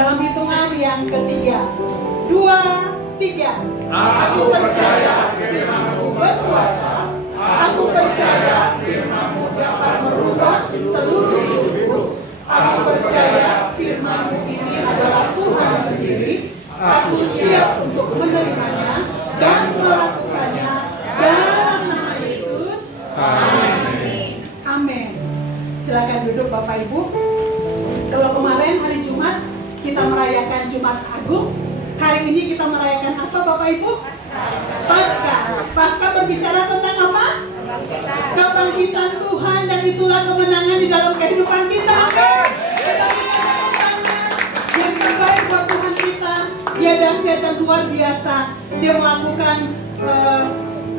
Dalam hitungan yang ketiga, 2, 3. Aku percaya firman-Mu berkuasa. Aku percaya firman-Mu dapat merubah seluruh hidupku. Aku percaya firman-Mu ini adalah Tuhan sendiri. Aku siap untuk menerimanya dan melakukannya dalam nama Yesus. Amin. Amin. Silakan duduk Bapak Ibu. Kalau kemarin hari Jumat kita merayakan Jumat Agung, hari ini kita merayakan apa Bapak Ibu? Paskah. Paskah berbicara tentang apa? Kebangkitan Tuhan, dan itulah kemenangan di dalam kehidupan kita. Amin. Yang terbaik buat Tuhan kita, Dia dahsyat dan luar biasa. Dia melakukan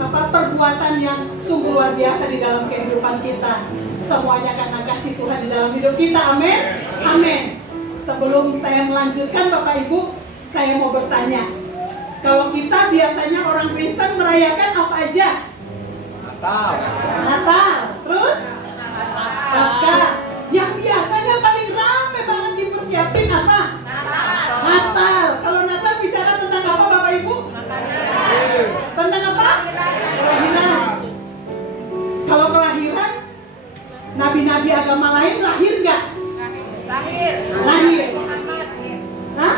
perbuatan yang sungguh luar biasa di dalam kehidupan kita. Semuanya karena kasih Tuhan di dalam hidup kita. Amin. Amin. Sebelum saya melanjutkan Bapak Ibu, saya mau bertanya. Kalau kita biasanya orang Kristen merayakan apa aja? Natal. Terus? Paskah. Yang biasanya paling ramai banget dipersiapin apa? Natal. Kalau Natal bicara tentang apa Bapak Ibu? Tentang apa? Kelahiran. Kalau kelahiran, nabi-nabi agama lain lahir nggak? Lahir. Hah?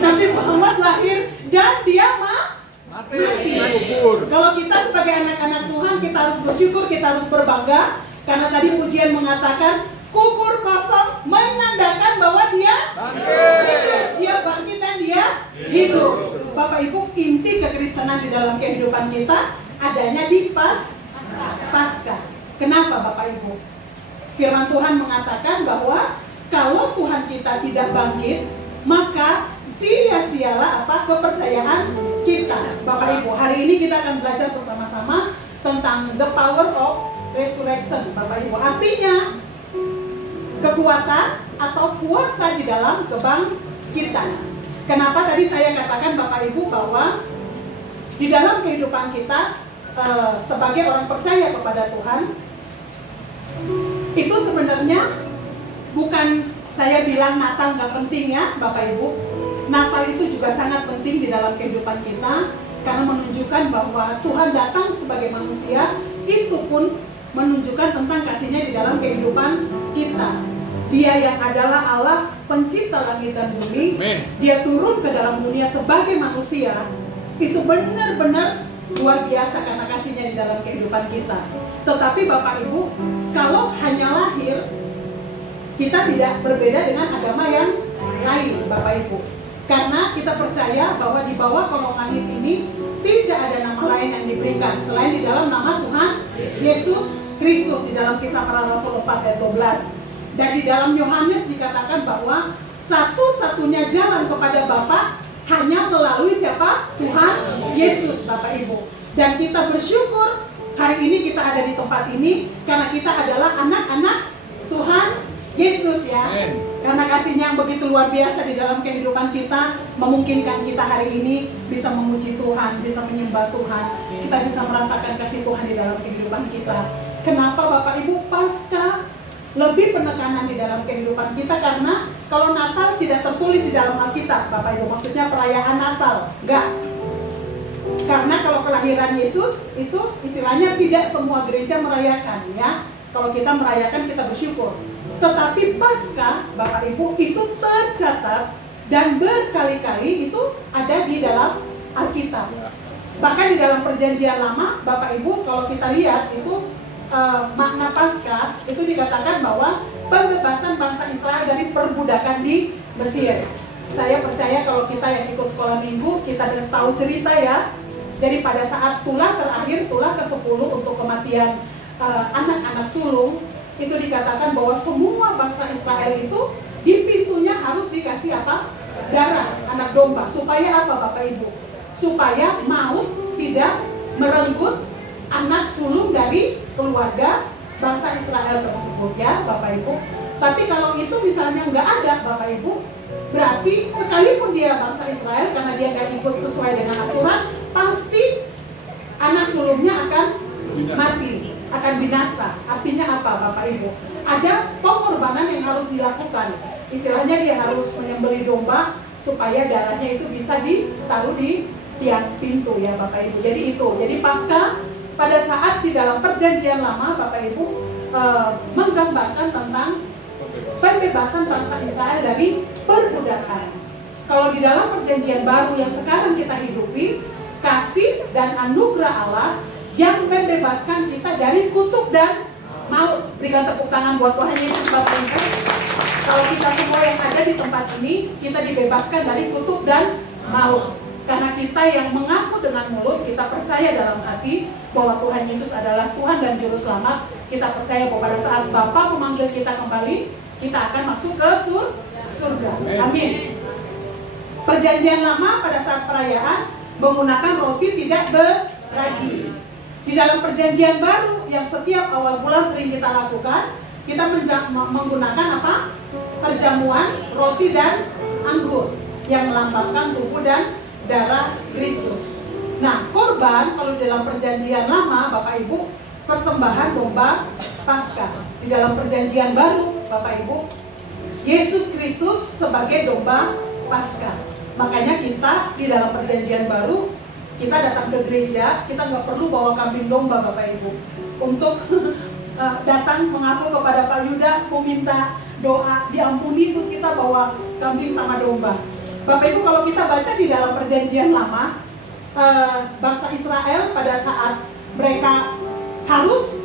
Nabi Muhammad lahir dan dia mati. Kalau kita sebagai anak-anak Tuhan, kita harus bersyukur, kita harus berbangga, karena tadi pujian mengatakan kubur kosong menandakan bahwa dia hidup. Dia bangkit dan dia hidup. Bapak Ibu, inti kekristenan di dalam kehidupan kita adanya di Paskah. Kenapa Bapak Ibu? Firman Tuhan mengatakan bahwa kalau Tuhan kita tidak bangkit, maka sia-sialah kepercayaan kita. Bapak Ibu, hari ini kita akan belajar bersama-sama tentang the power of resurrection. Bapak Ibu, artinya kekuatan atau kuasa di dalam kebangkitan. Kenapa tadi saya katakan Bapak Ibu bahwa di dalam kehidupan kita sebagai orang percaya kepada Tuhan, itu sebenarnya bukan saya bilang Natal nggak penting ya Bapak Ibu. Natal itu juga sangat penting di dalam kehidupan kita, karena menunjukkan bahwa Tuhan datang sebagai manusia. Itu pun menunjukkan tentang kasihnya di dalam kehidupan kita. Dia yang adalah Allah pencipta langit dan bumi. Dia turun ke dalam dunia sebagai manusia. Itu benar-benar luar biasa karena kasihnya di dalam kehidupan kita. Tetapi Bapak Ibu, kalau hanya lahir, kita tidak berbeda dengan agama yang lain Bapak Ibu. Karena kita percaya bahwa di bawah kolong langit ini tidak ada nama lain yang diberikan selain di dalam nama Tuhan Yesus Kristus, di dalam Kisah Para Rasul 4 ayat 12. Dan di dalam Yohanes dikatakan bahwa satu-satunya jalan kepada Bapa hanya melalui siapa? Tuhan Yesus Bapak Ibu. Dan kita bersyukur hari ini kita ada di tempat ini karena kita adalah anak-anak Tuhan Yesus ya. Karena kasihnya yang begitu luar biasa di dalam kehidupan kita, memungkinkan kita hari ini bisa memuji Tuhan, bisa menyembah Tuhan. Kita bisa merasakan kasih Tuhan di dalam kehidupan kita. Kenapa Bapak Ibu? Paskah lebih penekanan di dalam kehidupan kita, karena kalau Natal tidak tertulis di dalam Alkitab Bapak Ibu, maksudnya perayaan Natal, enggak. Karena kalau kelahiran Yesus itu istilahnya tidak semua gereja merayakan ya. Kalau kita merayakan kita bersyukur. Tetapi Paskah Bapak Ibu itu tercatat dan berkali-kali itu ada di dalam Alkitab. Bahkan di dalam Perjanjian Lama Bapak Ibu, kalau kita lihat itu makna Paskah itu dikatakan bahwa pembebasan bangsa Israel dari perbudakan di Mesir. Saya percaya kalau kita yang ikut sekolah minggu, kita tahu cerita ya. Jadi pada saat tulah terakhir, tulah ke-10 untuk kematian anak-anak sulung, itu dikatakan bahwa semua bangsa Israel itu di pintunya harus dikasih apa? Darah anak domba. Supaya apa Bapak Ibu? Supaya maut tidak merenggut anak sulung dari keluarga bangsa Israel tersebut ya Bapak Ibu. Tapi kalau itu misalnya nggak ada Bapak Ibu, berarti sekalipun dia bangsa Israel, karena dia nggak ikut sesuai dengan aturan, pasti anak sulungnya akan mati, akan binasa. Artinya apa Bapak Ibu? ada pengorbanan yang harus dilakukan. Istilahnya dia harus menyembelih domba supaya darahnya itu bisa ditaruh di tiang pintu ya Bapak Ibu. Jadi Paskah pada saat di dalam perjanjian lama Bapak Ibu menggambarkan tentang pembebasan bangsa Israel dari perbudakan. Kalau di dalam perjanjian baru yang sekarang kita hidupi, kasih dan anugerah Allah yang membebaskan kita dari kutuk dan maut. Berikan tepuk tangan buat Tuhan Yesus Bapak Ibu. Kalau kita semua yang ada di tempat ini, kita dibebaskan dari kutuk dan maut. Karena kita yang mengaku dengan mulut, kita percaya dalam hati bahwa Tuhan Yesus adalah Tuhan dan Juru Selamat. Kita percaya bahwa pada saat Bapa memanggil kita kembali, kita akan masuk ke surga. Amin. Perjanjian lama pada saat perayaan menggunakan roti tidak beragi. Di dalam perjanjian baru yang setiap awal bulan sering kita lakukan, kita menggunakan apa? Perjamuan roti dan anggur yang melambangkan tubuh dan darah Kristus. Nah, korban kalau di dalam perjanjian lama Bapak Ibu, persembahan domba Paskah. Di dalam perjanjian baru Bapak Ibu, Yesus Kristus sebagai domba Paskah. Makanya kita di dalam perjanjian baru, kita datang ke gereja, kita nggak perlu bawa kambing domba Bapak Ibu untuk datang mengaku kepada Pak Yuda, meminta doa diampuni, terus kita bawa kambing sama domba. Bapak Ibu, kalau kita baca di dalam perjanjian lama, bangsa Israel pada saat mereka harus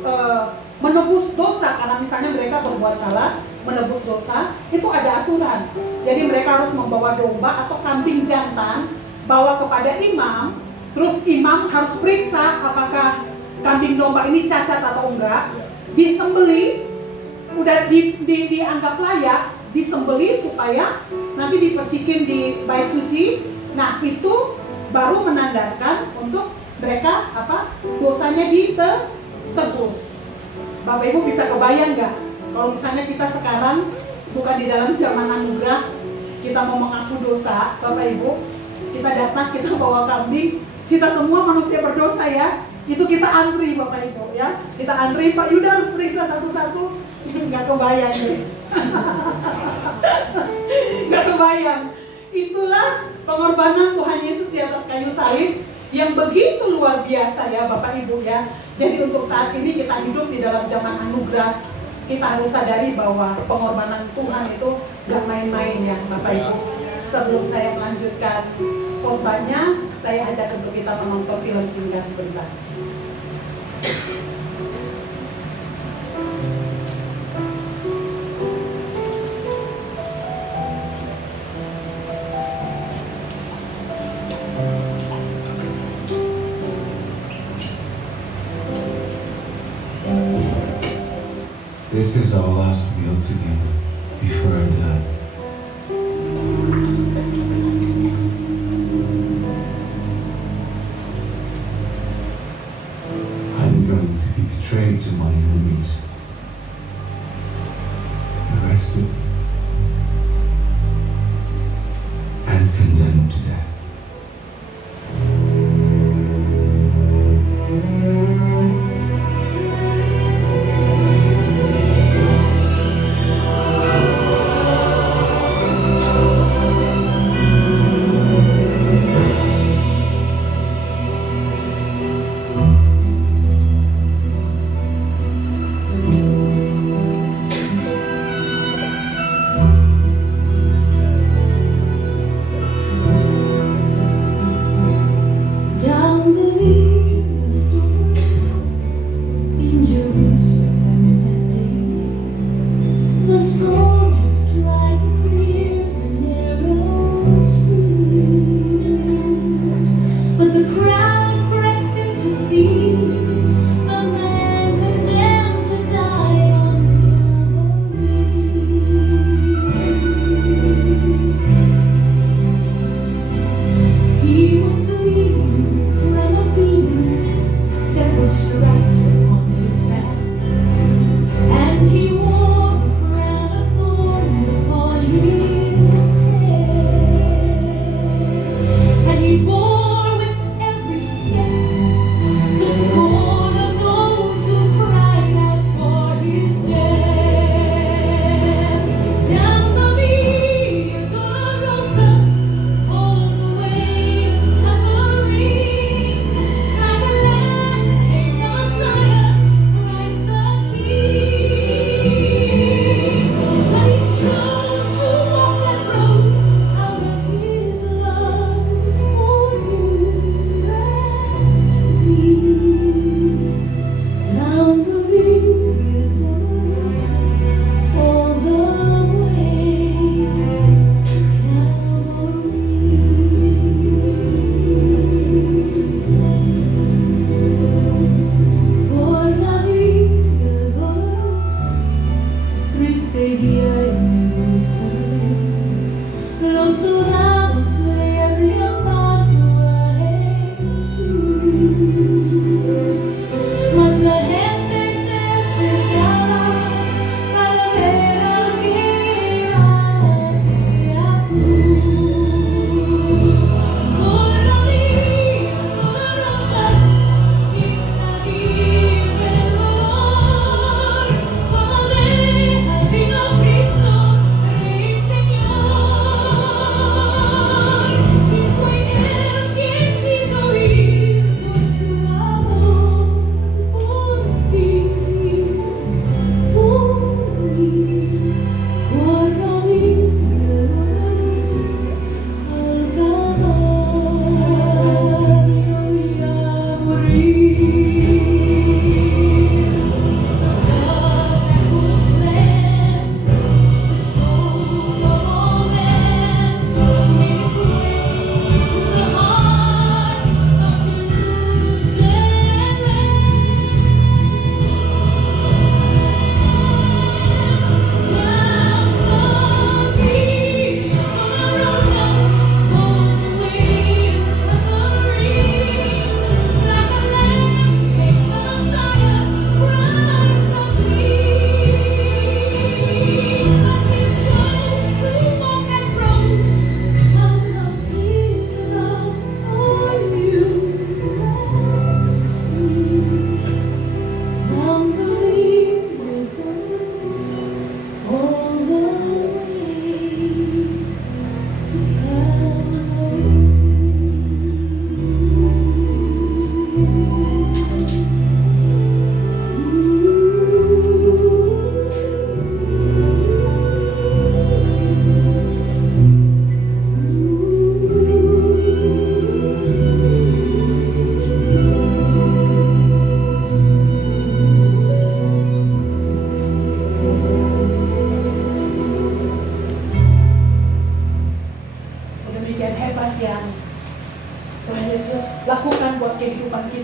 menebus dosa, karena misalnya mereka berbuat salah, menebus dosa, itu ada aturan. Jadi mereka harus membawa domba atau kambing jantan, bawa kepada imam, terus imam harus periksa apakah kambing domba ini cacat atau enggak, disembeli, udah dianggap layak, disembeli supaya nanti dipercikin di bait suci. Nah, itu baru menandakan untuk mereka dosanya ditebus. Bapak Ibu bisa kebayang nggak kalau misalnya kita sekarang bukan di dalam zaman anugerah, kita mau mengaku dosa, Bapak Ibu, kita datang, kita bawa kambing, kita semua manusia berdosa ya, itu kita antri Bapak Ibu ya, kita antri, Pak Yuda harus periksa satu-satu. Nggak kebayang deh. Nggak kebayang. Itulah pengorbanan Tuhan Yesus di atas kayu salib yang begitu luar biasa ya Bapak Ibu ya. Jadi untuk saat ini kita hidup di dalam zaman anugerah, kita harus sadari bahwa pengorbanan Tuhan itu nggak main-main ya Bapak Ibu. Sebelum saya melanjutkan khotbahnya, saya ajak untuk kita menonton film singkat sebentar. This is our last meal together before I die. I'm going to be betrayed to my enemies, arrested, and condemned to death.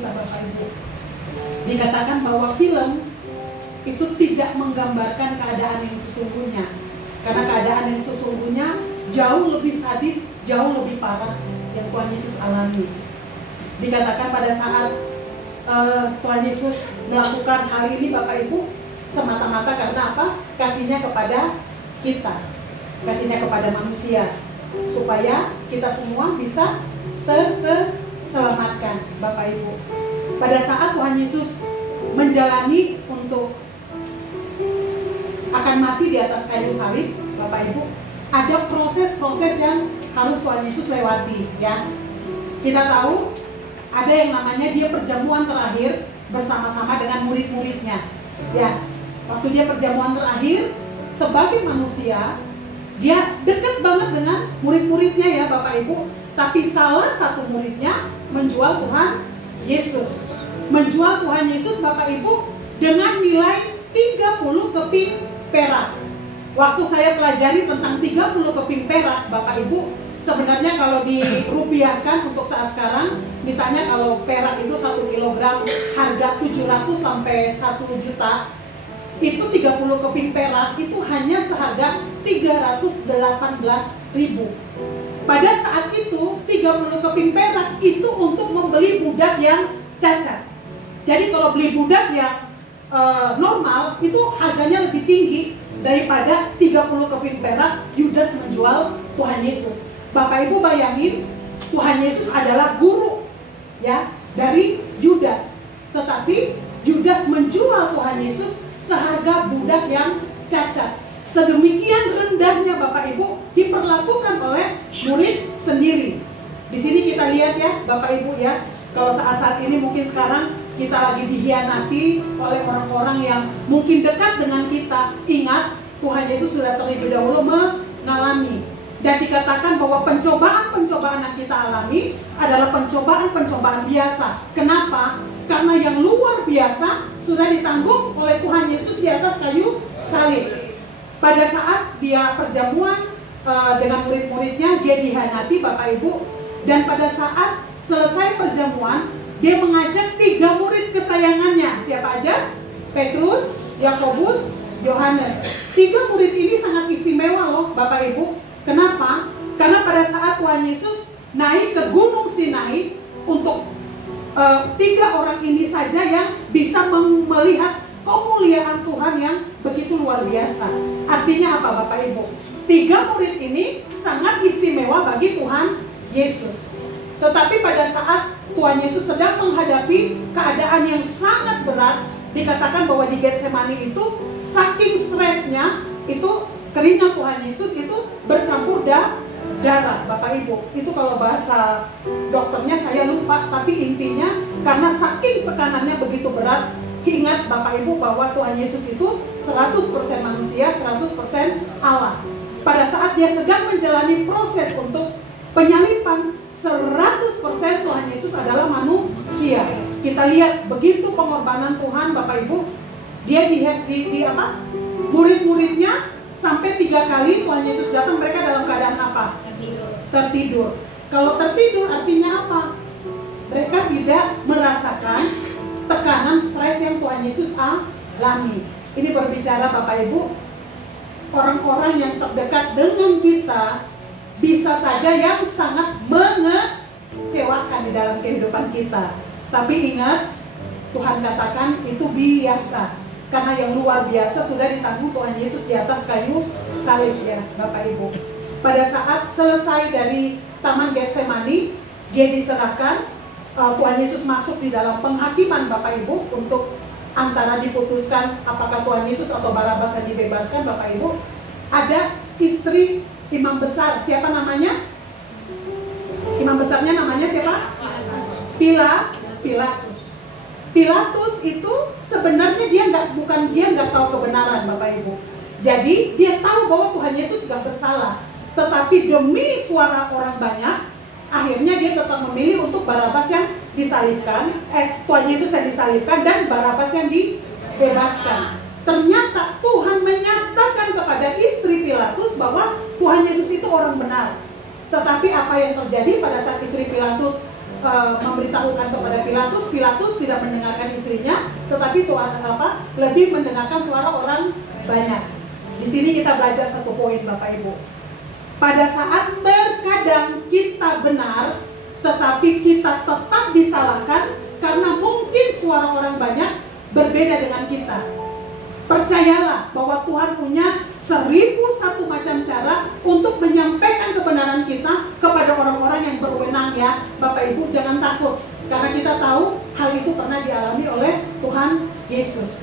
kita, Bapak Ibu. Dikatakan bahwa film itu tidak menggambarkan keadaan yang sesungguhnya. Karena keadaan yang sesungguhnya jauh lebih sadis, jauh lebih parah yang Tuhan Yesus alami. Dikatakan pada saat Tuhan Yesus melakukan hal ini, Bapak Ibu, semata-mata karena apa? Kasihnya kepada kita, kasihnya kepada manusia, supaya kita semua bisa terselamatkan, Bapak Ibu. Pada saat Tuhan Yesus menjalani untuk akan mati di atas kayu salib, Bapak Ibu, ada proses-proses yang harus Tuhan Yesus lewati, ya. Kita tahu ada yang namanya dia perjamuan terakhir bersama-sama dengan murid-muridnya, ya. Waktu dia perjamuan terakhir sebagai manusia, dia dekat banget dengan murid-muridnya, ya Bapak Ibu. Tapi salah satu muridnya menjual Tuhan Yesus. Menjual Tuhan Yesus, Bapak Ibu, dengan nilai 30 keping perak. Waktu saya pelajari tentang 30 keping perak, Bapak Ibu, sebenarnya kalau dirupiahkan untuk saat sekarang, misalnya kalau perak itu 1 kilogram harga 700 sampai 1 juta, itu 30 keping perak itu hanya seharga 318.000. Pada saat itu 30 keping perak itu untuk membeli budak yang cacat. Jadi kalau beli budak yang normal itu harganya lebih tinggi daripada 30 keping perak Yudas menjual Tuhan Yesus. Bapak Ibu bayangin, Tuhan Yesus adalah guru, ya, dari Yudas. Tetapi Yudas menjual Tuhan Yesus seharga budak yang cacat. Sedemikian rendahnya Bapak Ibu diperlakukan oleh murid sendiri. Di sini kita lihat, ya Bapak Ibu, ya, kalau saat-saat ini mungkin sekarang kita lagi dihianati oleh orang-orang yang mungkin dekat dengan kita. Ingat, Tuhan Yesus sudah terlebih dahulu mengalami. Dan dikatakan bahwa pencobaan-pencobaan yang kita alami adalah pencobaan-pencobaan biasa. Kenapa? Karena yang luar biasa sudah ditanggung oleh Tuhan Yesus di atas kayu salib. Pada saat dia perjamuan dengan murid-muridnya, dia dihianati, Bapak Ibu. Dan pada saat selesai perjamuan, dia mengajak 3 murid kesayangannya. Siapa aja? Petrus, Yakobus, Yohanes. 3 murid ini sangat istimewa loh, Bapak Ibu. Kenapa? Karena pada saat Tuhan Yesus naik ke Gunung Sinai, untuk 3 orang ini saja yang bisa melihat kemuliaan Tuhan yang begitu luar biasa. Artinya apa, Bapak Ibu? 3 murid ini sangat istimewa bagi Tuhan Yesus. Tetapi pada saat Tuhan Yesus sedang menghadapi keadaan yang sangat berat, dikatakan bahwa di Getsemani itu saking stresnya, itu keringat Tuhan Yesus itu bercampur darah, Bapak Ibu. Itu kalau bahasa dokternya saya lupa, tapi intinya karena saking tekanannya begitu berat. Ingat Bapak Ibu bahwa Tuhan Yesus itu 100% manusia, 100% Allah. Pada saat dia sedang menjalani proses untuk penyalipan, 100% Tuhan Yesus adalah manusia. Kita lihat begitu pengorbanan Tuhan, Bapak Ibu. Dia murid-muridnya sampai 3 kali Tuhan Yesus datang, mereka dalam keadaan apa? Tertidur. Kalau tertidur artinya apa? Mereka tidak merasakan tekanan stres yang Tuhan Yesus alami. Ini berbicara, Bapak Ibu, orang-orang yang terdekat dengan kita bisa saja yang sangat mengecewakan di dalam kehidupan kita. Tapi ingat, Tuhan katakan itu biasa. Karena yang luar biasa sudah ditanggung Tuhan Yesus di atas kayu salib, ya Bapak Ibu. Pada saat selesai dari Taman Getsemani, dia diserahkan. Tuhan Yesus masuk di dalam penghakiman, Bapak Ibu, untuk antara diputuskan apakah Tuhan Yesus atau Barabas yang dibebaskan, Bapak Ibu. Ada istri imam besar, siapa namanya? Imam besarnya namanya siapa? Pilatus. Pilatus itu sebenarnya dia nggak tahu kebenaran, Bapak Ibu. Jadi dia tahu bahwa Tuhan Yesus sudah bersalah, tetapi demi suara orang banyak, akhirnya dia tetap memilih untuk Barabas yang disalibkan, Tuhan Yesus yang disalibkan dan Barabas yang dibebaskan. Ternyata Tuhan menyatakan kepada istri Pilatus bahwa Tuhan Yesus itu orang benar. Tetapi apa yang terjadi pada saat istri Pilatus memberitahukan kepada Pilatus. Pilatus tidak mendengarkan istrinya, tetapi Tuhan lebih mendengarkan suara orang banyak. Di sini kita belajar satu poin, Bapak Ibu. Pada saat terkadang kita benar, tetapi kita tetap disalahkan karena mungkin suara orang banyak berbeda dengan kita. Percayalah bahwa Tuhan punya 1001 macam cara untuk menyampaikan kebenaran kita kepada orang-orang yang berwenang, ya Bapak Ibu. Jangan takut, karena kita tahu hal itu pernah dialami oleh Tuhan Yesus.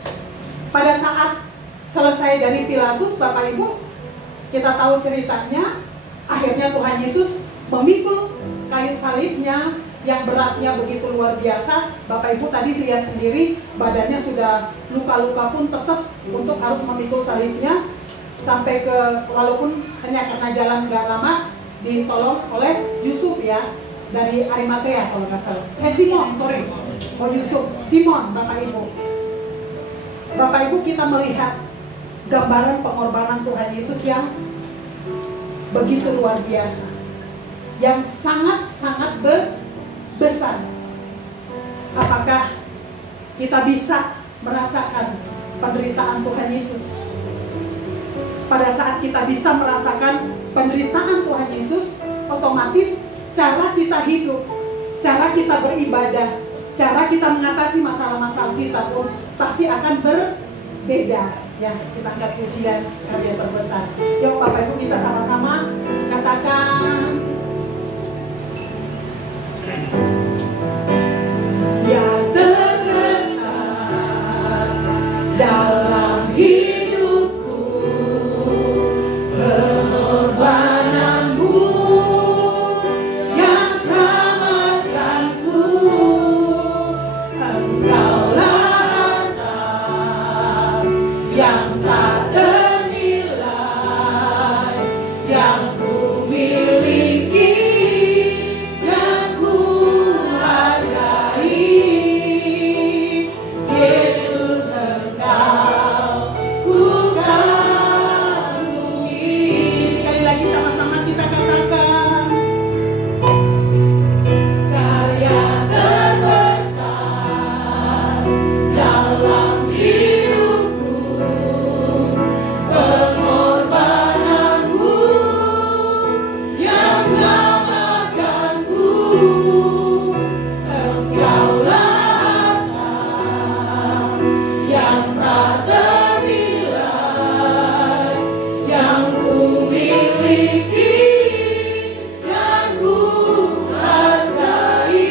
Pada saat selesai dari Pilatus, Bapak Ibu, kita tahu ceritanya. Akhirnya Tuhan Yesus memikul kayu salibnya yang beratnya begitu luar biasa. Bapak Ibu tadi lihat sendiri, badannya sudah luka-luka pun tetap untuk harus memikul salibnya sampai ke, walaupun hanya karena jalan nggak lama, ditolong oleh Yusuf, ya, dari Arimatea kalau nggak salah. Simon, Bapak Ibu. Bapak Ibu, kita melihat gambaran pengorbanan Tuhan Yesus yang begitu luar biasa, yang sangat-sangat besar. Apakah kita bisa merasakan penderitaan Tuhan Yesus? Pada saat kita bisa merasakan penderitaan Tuhan Yesus, otomatis cara kita hidup, cara kita beribadah, cara kita mengatasi masalah-masalah kita pun pasti akan berbeda. Ya, kita angkat pujian karya terbesar. Yuk Bapak Ibu, kita sama-sama katakan, ya terbesar dalam hidupku, pengorbananmu yang selamatkanku. Engkaulah harta yang tak ternilai, yang ku miliki, yang ku hargai. Yesus, Engkau ku kagumi. Sekali lagi sama-sama kita katakan, karya terbesar dalam hidupku, pengorbananmu yang selamatkanku. Engkaulah harta yang tak ternilai, yang ku miliki, yang ku hargai.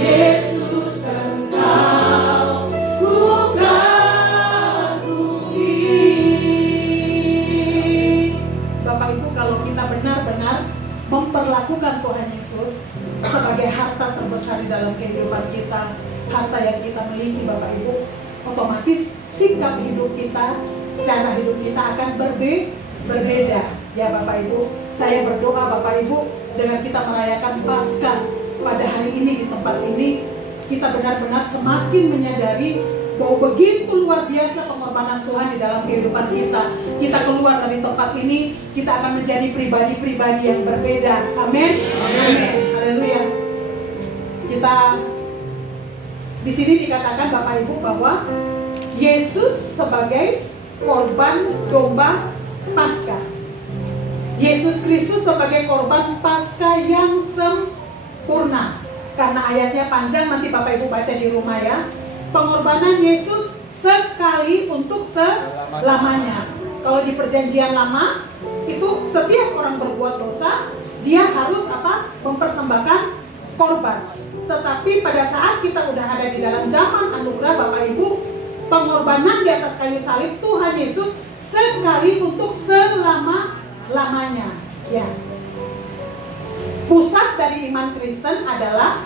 Yesus, Engkau ku kagumi. Bapak Ibu, kalau kita benar-benar memperlakukan Tuhan Yesus sebagai harta terbesar di dalam kehidupan kita, harta yang kita miliki, Bapak Ibu, otomatis sikap hidup kita, cara hidup kita akan berbeda. Ya Bapak Ibu, saya berdoa Bapak Ibu, dengan kita merayakan Paskah pada hari ini di tempat ini, kita benar-benar semakin menyadari bahwa begitu luar biasa pengorbanan Tuhan di dalam kehidupan kita. Kita keluar dari tempat ini, kita akan menjadi pribadi-pribadi yang berbeda. Amin. Amin. Haleluya. Kita di sini dikatakan Bapak Ibu bahwa Yesus sebagai korban domba Paskah. Yesus Kristus sebagai korban Paskah yang sempurna. Karena ayatnya panjang, nanti Bapak Ibu baca di rumah ya. Pengorbanan Yesus sekali untuk selamanya. Kalau di perjanjian lama, itu setiap orang berbuat dosa, dia harus mempersembahkan korban. Tetapi pada saat kita udah ada di dalam zaman anugerah Bapak Ibu, pengorbanan di atas kayu salib Tuhan Yesus sekali untuk selama-lamanya. Ya. Pusat dari iman Kristen adalah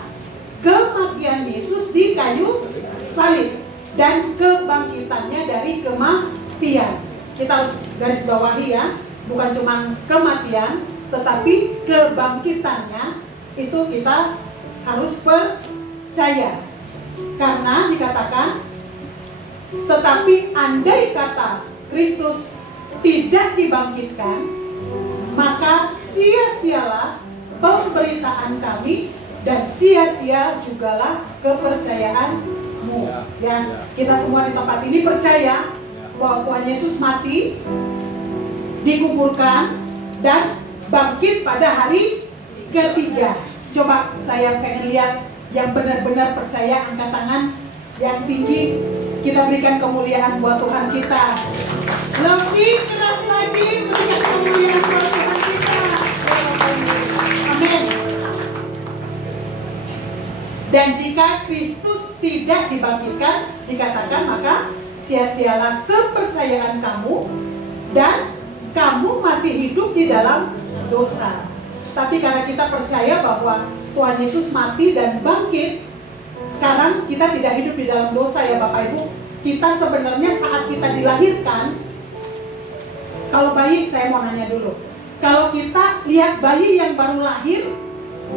kematian Yesus di kayu salib dan kebangkitannya dari kematian. Kita harus garis bawahi ya, bukan cuma kematian, tetapi kebangkitannya itu kita harus percaya. Karena dikatakan, tetapi andai kata Kristus tidak dibangkitkan, maka sia-sialah pemberitaan kami, dan sia-sia jugalah kepercayaanmu. Ya, kita semua di tempat ini percaya bahwa Tuhan Yesus mati, dikuburkan, dan bangkit pada hari ketiga. Coba saya pengen lihat yang benar-benar percaya, angkat tangan yang tinggi. Kita berikan kemuliaan buat Tuhan kita. Lebih keras lagi berikan kemuliaan buat Tuhan kita. Amin. Dan jika Kristus tidak dibangkitkan, dikatakan maka sia-sialah kepercayaan kamu, dan kamu masih hidup di dalam dosa. Tapi karena kita percaya bahwa Tuhan Yesus mati dan bangkit, sekarang kita tidak hidup di dalam dosa ya Bapak Ibu. Kita sebenarnya saat kita dilahirkan, kalau bayi, saya mau nanya dulu, kalau kita lihat bayi yang baru lahir,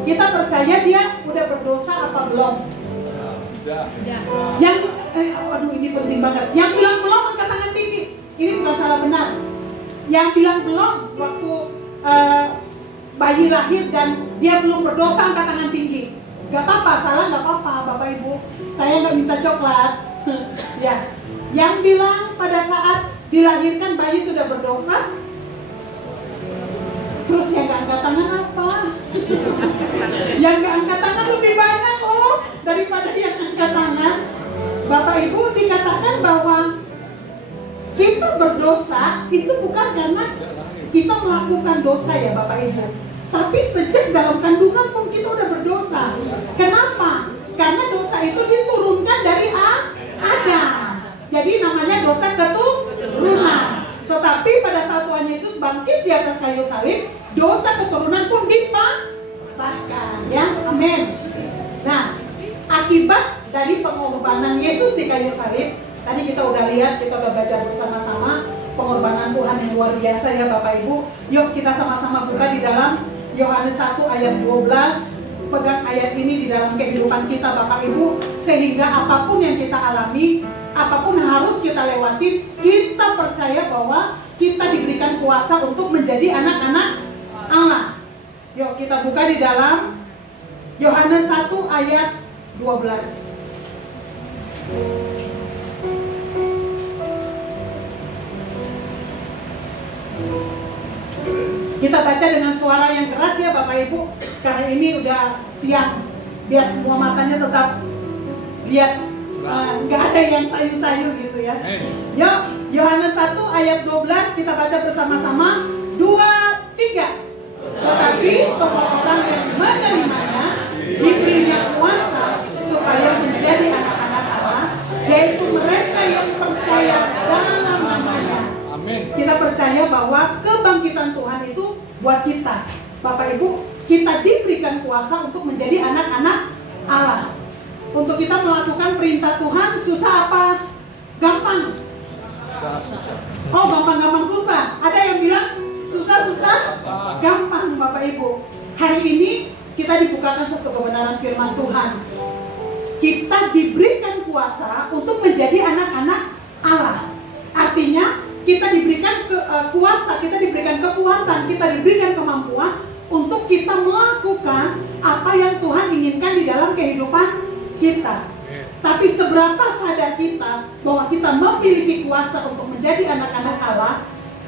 kita percaya dia udah berdosa apa belum? Yang aduh ini penting banget. Yang bilang belum angkat tangan tinggi. Ini bukan salah benar. Yang bilang belum waktu bayi lahir dan dia belum berdosa angkat tangan tinggi. Gak apa-apa, salah gak apa-apa Bapak Ibu. Saya gak minta coklat. Ya. Yang bilang pada saat dilahirkan bayi sudah berdosa, terus yang gak angkat tangan apa? Yang gak angkat tangan lebih banyak daripada yang angkat tangan. Bapak Ibu, dikatakan bahwa kita berdosa itu bukan karena kita melakukan dosa ya Bapak Ibu, tapi sejak dalam kandungan pun kita udah berdosa. Kenapa? Karena dosa itu diturunkan dari Adam. Jadi namanya dosa keturunan. Tetapi pada saat Tuhan Yesus bangkit di atas kayu salib, dosa keturunan pun dipatahkan. Ya, amin. Nah, akibat dari pengorbanan Yesus di kayu salib, tadi kita udah lihat, kita udah baca bersama-sama pengorbanan Tuhan yang luar biasa ya Bapak Ibu. Yuk kita sama-sama buka di dalam Yohanes 1 ayat 12. Pegang ayat ini di dalam kehidupan kita Bapak Ibu, sehingga apapun yang kita alami, apapun yang harus kita lewati, kita percaya bahwa kita diberikan kuasa untuk menjadi anak-anak Allah. Yuk kita buka di dalam Yohanes 1 ayat 12. Kita baca dengan suara yang keras ya Bapak Ibu, karena ini udah siang, biar semua matanya tetap lihat, nggak ada yang sayu-sayu gitu ya. Yuk, Yohanes 1 ayat 12 kita baca bersama-sama. 2, 3. Tetapi semua orang yang menerimanya diberinya kuasa supaya menjadi anak-anak Allah, yaitu mereka yang percaya dalam namanya. Kita percaya bahwa kebangkitan Tuhan itu buat kita. Bapak Ibu, kita diberikan kuasa untuk menjadi anak-anak Allah. Untuk kita melakukan perintah Tuhan, susah apa? Gampang? Oh, gampang-gampang susah. Ada yang bilang susah-susah? Gampang Bapak Ibu. Hari ini kita dibukakan satu kebenaran firman Tuhan. Kita diberikan kuasa untuk menjadi anak-anak Allah. Artinya kita diberikan kuasa, kita diberikan kekuatan, kita diberikan kemampuan untuk kita melakukan apa yang Tuhan inginkan di dalam kehidupan kita. Tapi seberapa sadar kita bahwa kita memiliki kuasa untuk menjadi anak-anak Allah,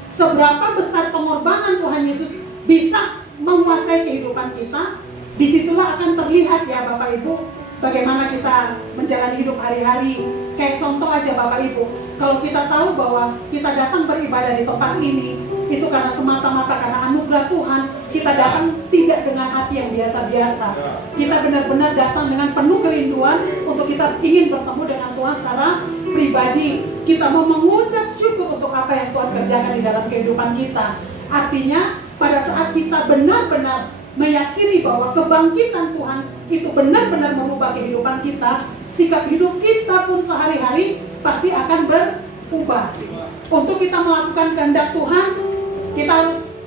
seberapa besar pengorbanan Tuhan Yesus bisa menguasai kehidupan kita, disitulah akan terlihat ya Bapak Ibu, bagaimana kita menjalani hidup hari-hari. Kayak contoh aja Bapak Ibu, kalau kita tahu bahwa kita datang beribadah di tempat ini, itu karena semata-mata karena anugerah Tuhan. Kita datang tidak dengan hati yang biasa-biasa. Kita benar-benar datang dengan penuh kerinduan untuk kita ingin bertemu dengan Tuhan secara pribadi. Kita mau mengucap syukur untuk apa yang Tuhan kerjakan di dalam kehidupan kita. Artinya pada saat kita benar-benar meyakini bahwa kebangkitan Tuhan itu benar-benar merubah kehidupan kita, sikap hidup kita pun sehari-hari pasti akan berubah. Untuk kita melakukan kehendak Tuhan, kita harus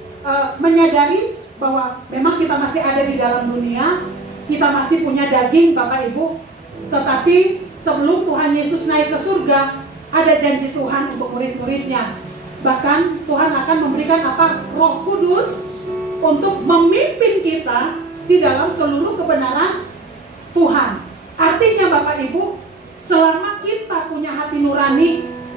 menyadari bahwa memang kita masih ada di dalam dunia, kita masih punya daging Bapak Ibu. Tetapi sebelum Tuhan Yesus naik ke surga, ada janji Tuhan untuk murid-muridnya. Bahkan Tuhan akan memberikan apa? Roh Kudus untuk memimpin kita di dalam seluruh kebenaran Tuhan. Artinya Bapak Ibu, selama kita punya hati nurani,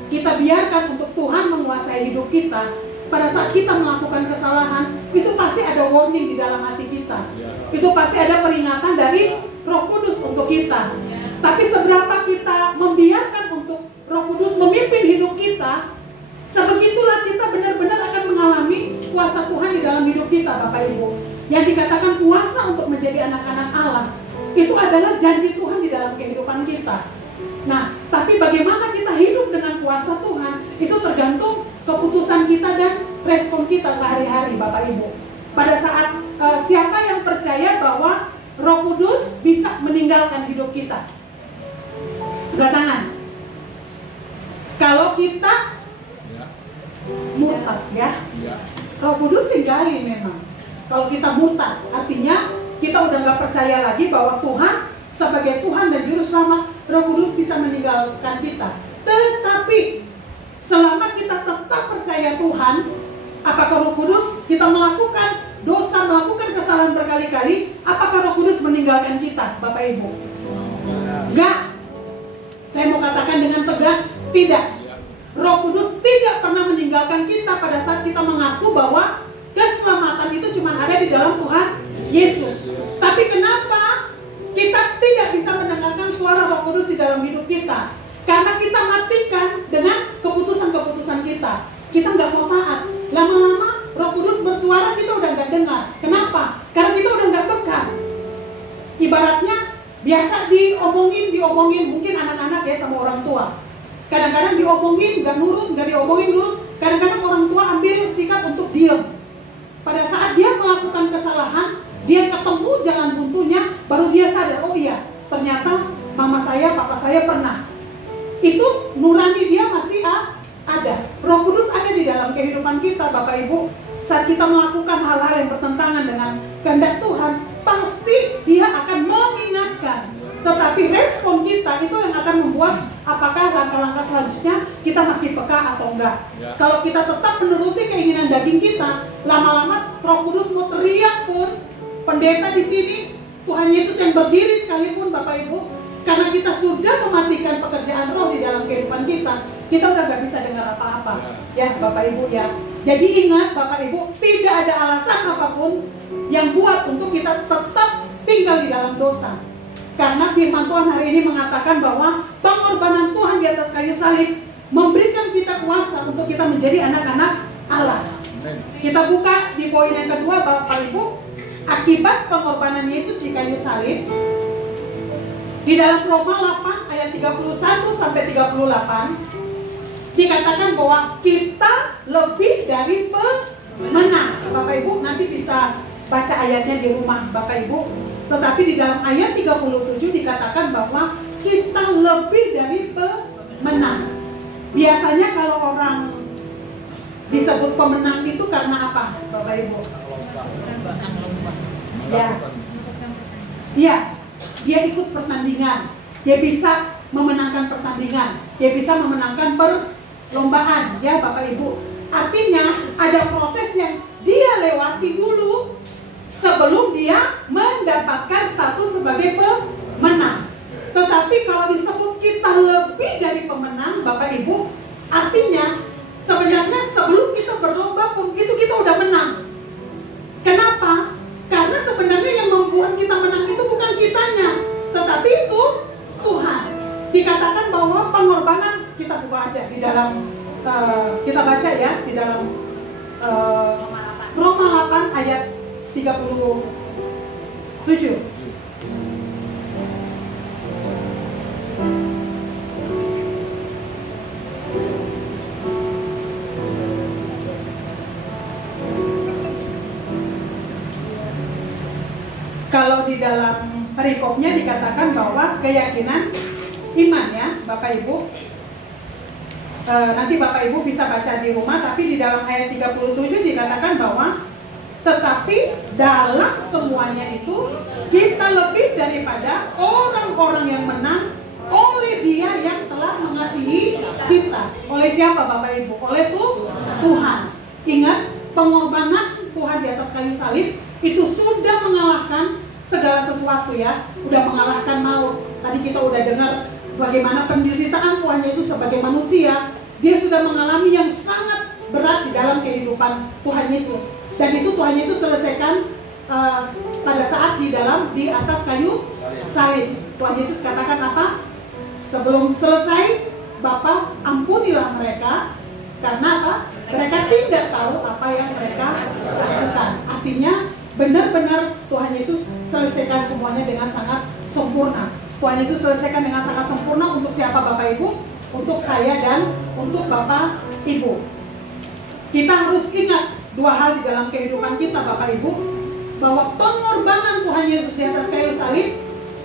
kita biarkan untuk Tuhan menguasai hidup kita. Pada saat kita melakukan kesalahan, itu pasti ada warning di dalam hati kita. Itu pasti ada peringatan dari Roh Kudus untuk kita. Tapi seberapa kita membiarkan untuk Roh Kudus memimpin hidup kita, sebegitulah kita benar-benar akan mengalami kuasa Tuhan di dalam hidup kita, Bapak Ibu. Yang dikatakan kuasa untuk menjadi anak-anak Allah, itu adalah janji Tuhan di dalam kehidupan kita. Nah, tapi bagaimana kita hidup dengan kuasa Tuhan, itu tergantung keputusan kita dan respon kita sehari-hari, Bapak Ibu. Pada saat siapa yang percaya bahwa Roh Kudus bisa meninggalkan hidup kita? Angkat tangan. Kalau kita murtad, ya, Roh Kudus tinggalin memang. Kalau kita murtad, artinya kita udah nggak percaya lagi bahwa Tuhan sebagai Tuhan dan Juru Selamat, Roh Kudus bisa meninggalkan kita. Tetapi selama kita tetap percaya Tuhan, apakah Roh Kudus, kita melakukan dosa, melakukan kesalahan berkali-kali, apakah Roh Kudus meninggalkan kita, Bapak Ibu? Enggak. Saya mau katakan dengan tegas, tidak. Roh Kudus tidak pernah meninggalkan kita pada saat kita mengaku bahwa keselamatan itu cuma ada di dalam Tuhan Yesus. Tapi kenapa kita tidak bisa mendengarkan suara Roh Kudus di dalam hidup kita? Karena kita matikan dengan keputusan-keputusan kita. Kita nggak mau taat. Lama-lama Roh Kudus bersuara, kita udah nggak dengar. Kenapa? Karena kita udah nggak peka. Ibaratnya biasa diomongin, mungkin anak-anak ya sama orang tua. Kadang-kadang diomongin nggak nurut, nggak diomongin nurut. Kadang-kadang orang tua ambil sikap untuk diam. Pada saat dia melakukan kesalahan, dia ketemu jalan buntunya, baru dia sadar, oh iya, ternyata mama saya, papa saya pernah. Itu nurani dia masih ada. Roh Kudus ada di dalam kehidupan kita, Bapak Ibu. Saat kita melakukan hal-hal yang bertentangan dengan kehendak Tuhan, pasti dia akan mengingatkan. Tetapi respon kita itu yang akan membuat apakah langkah-langkah selanjutnya kita masih peka atau enggak. Kalau kita tetap menuruti keinginan daging kita, lama-lama Roh Kudus mau teriak pun, pendeta di sini, Tuhan Yesus yang berdiri sekalipun, Bapak Ibu, karena kita sudah mematikan pekerjaan roh di dalam kehidupan kita udah gak bisa dengar apa-apa. Ya Bapak Ibu ya. Jadi ingat Bapak Ibu, tidak ada alasan apapun yang buat untuk kita tetap tinggal di dalam dosa. Karena firman Tuhan hari ini mengatakan bahwa pengorbanan Tuhan di atas kayu salib memberikan kita kuasa untuk kita menjadi anak-anak Allah. Kita buka di poin yang kedua, Bapak Ibu, akibat pengorbanan Yesus di kayu salib. Di dalam Roma 8 ayat 31 sampai 38 dikatakan bahwa kita lebih dari pemenang. Bapak Ibu nanti bisa baca ayatnya di rumah Bapak Ibu. Tetapi di dalam ayat 37 dikatakan bahwa kita lebih dari pemenang. Biasanya kalau orang disebut pemenang itu karena apa, Bapak Ibu? Ya. Iya. Dia ikut pertandingan, dia bisa memenangkan pertandingan, dia bisa memenangkan perlombaan, ya Bapak Ibu. Artinya ada proses yang dia lewati dulu sebelum dia mendapatkan status sebagai pemenang. Tetapi kalau disebut kita lebih dari pemenang, Bapak Ibu, artinya sebenarnya sebelum kita berlomba pun itu kita udah menang. Kenapa? Karena sebenarnya yang membuat kita menang itu bukan kitanya, tetapi itu Tuhan. Dikatakan bahwa pengorbanan, kita buka aja di dalam, kita baca ya, di dalam Roma 8 ayat 37. Kalau di dalam perikopnya dikatakan bahwa keyakinan iman ya Bapak Ibu, nanti Bapak Ibu bisa baca di rumah, tapi di dalam ayat 37 dikatakan bahwa tetapi dalam semuanya itu kita lebih daripada orang-orang yang menang oleh Dia yang telah mengasihi kita. Oleh siapa Bapak Ibu? Oleh Tuhan. Ingat, pengorbanan Tuhan di atas kayu salib itu sudah mengalahkan segala sesuatu ya, udah mengalahkan maut. Tadi kita udah dengar bagaimana penderitaan Tuhan Yesus sebagai manusia. Dia sudah mengalami yang sangat berat di dalam kehidupan Tuhan Yesus. Dan itu Tuhan Yesus selesaikan pada saat di atas kayu salib. Tuhan Yesus katakan apa? Sebelum selesai, Bapa, ampunilah mereka, karena apa? Mereka tidak tahu apa yang mereka lakukan. Artinya benar-benar Tuhan Yesus selesaikan semuanya dengan sangat sempurna. Tuhan Yesus selesaikan dengan sangat sempurna untuk siapa Bapak Ibu? Untuk saya dan untuk Bapak Ibu. Kita harus ingat dua hal di dalam kehidupan kita Bapak Ibu, bahwa pengorbanan Tuhan Yesus di atas kayu salib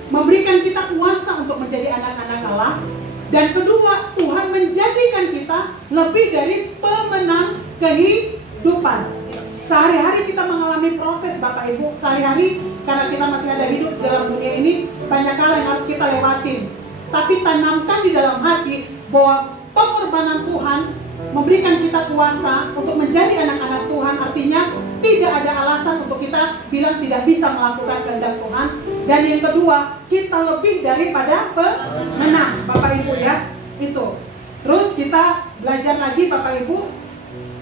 memberikan kita kuasa untuk menjadi anak-anak Allah. Dan kedua, Tuhan menjadikan kita lebih dari pemenang kehidupan. Sehari-hari kita mengalami proses Bapak Ibu. Sehari-hari karena kita masih ada hidup dalam dunia ini, banyak hal yang harus kita lewatin. Tapi tanamkan di dalam hati bahwa pengorbanan Tuhan memberikan kita kuasa untuk menjadi anak-anak Tuhan. Artinya tidak ada alasan untuk kita bilang tidak bisa melakukan kehendak Tuhan. Dan yang kedua, kita lebih daripada pemenang Bapak Ibu ya. Itu. Terus kita belajar lagi Bapak Ibu,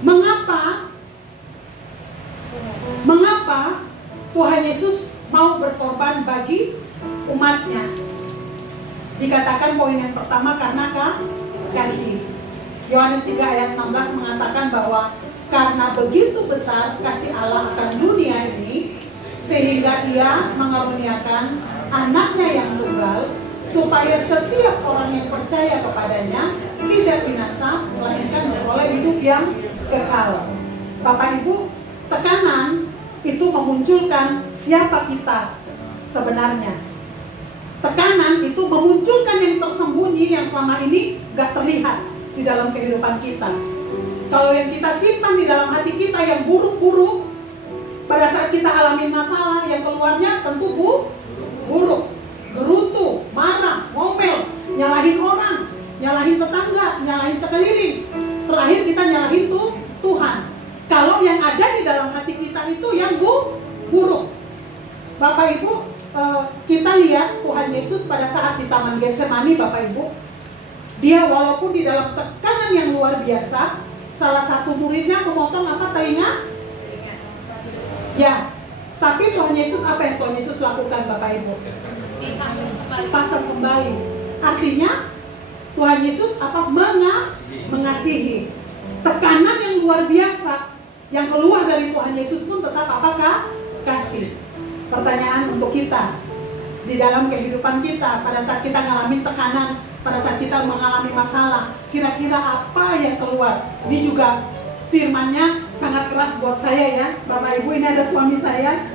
mengapa Tuhan Yesus mau berkorban bagi umatnya. Dikatakan poin yang pertama karena kasih. Yohanes 3 ayat 16 mengatakan bahwa karena begitu besar kasih Allah akan dunia ini, sehingga Dia mengaruniakan anaknya yang tunggal, supaya setiap orang yang percaya kepadanya tidak binasa, melainkan beroleh hidup yang kekal. Bapak Ibu, tekanan itu memunculkan siapa kita sebenarnya. Tekanan itu memunculkan yang tersembunyi yang selama ini gak terlihat di dalam kehidupan kita. Kalau yang kita simpan di dalam hati kita yang buruk-buruk, pada saat kita alami masalah, yang keluarnya tentu buruk, gerutu, marah, ngomel, nyalahin orang, nyalahin tetangga, nyalahin sekeliling. Terakhir kita nyalahin Tuhan. Kalau yang ada di dalam hati kita itu yang buruk. Bapak Ibu, kita lihat Tuhan Yesus pada saat di Taman Getsemani Bapak Ibu, Dia walaupun di dalam tekanan yang luar biasa, salah satu muridnya memotong apa telinga? Ya, tapi Tuhan Yesus apa yang Tuhan Yesus lakukan Bapak Ibu? Pasang kembali. Artinya Tuhan Yesus apa? Mengasihi. Tekanan yang luar biasa yang keluar dari Tuhan Yesus pun tetap apakah? Kasih. Pertanyaan untuk kita di dalam kehidupan kita pada saat kita mengalami tekanan, pada saat kita mengalami masalah, kira-kira apa yang keluar? Ini juga firman-Nya sangat keras buat saya ya, Bapak Ibu. Ini ada suami saya,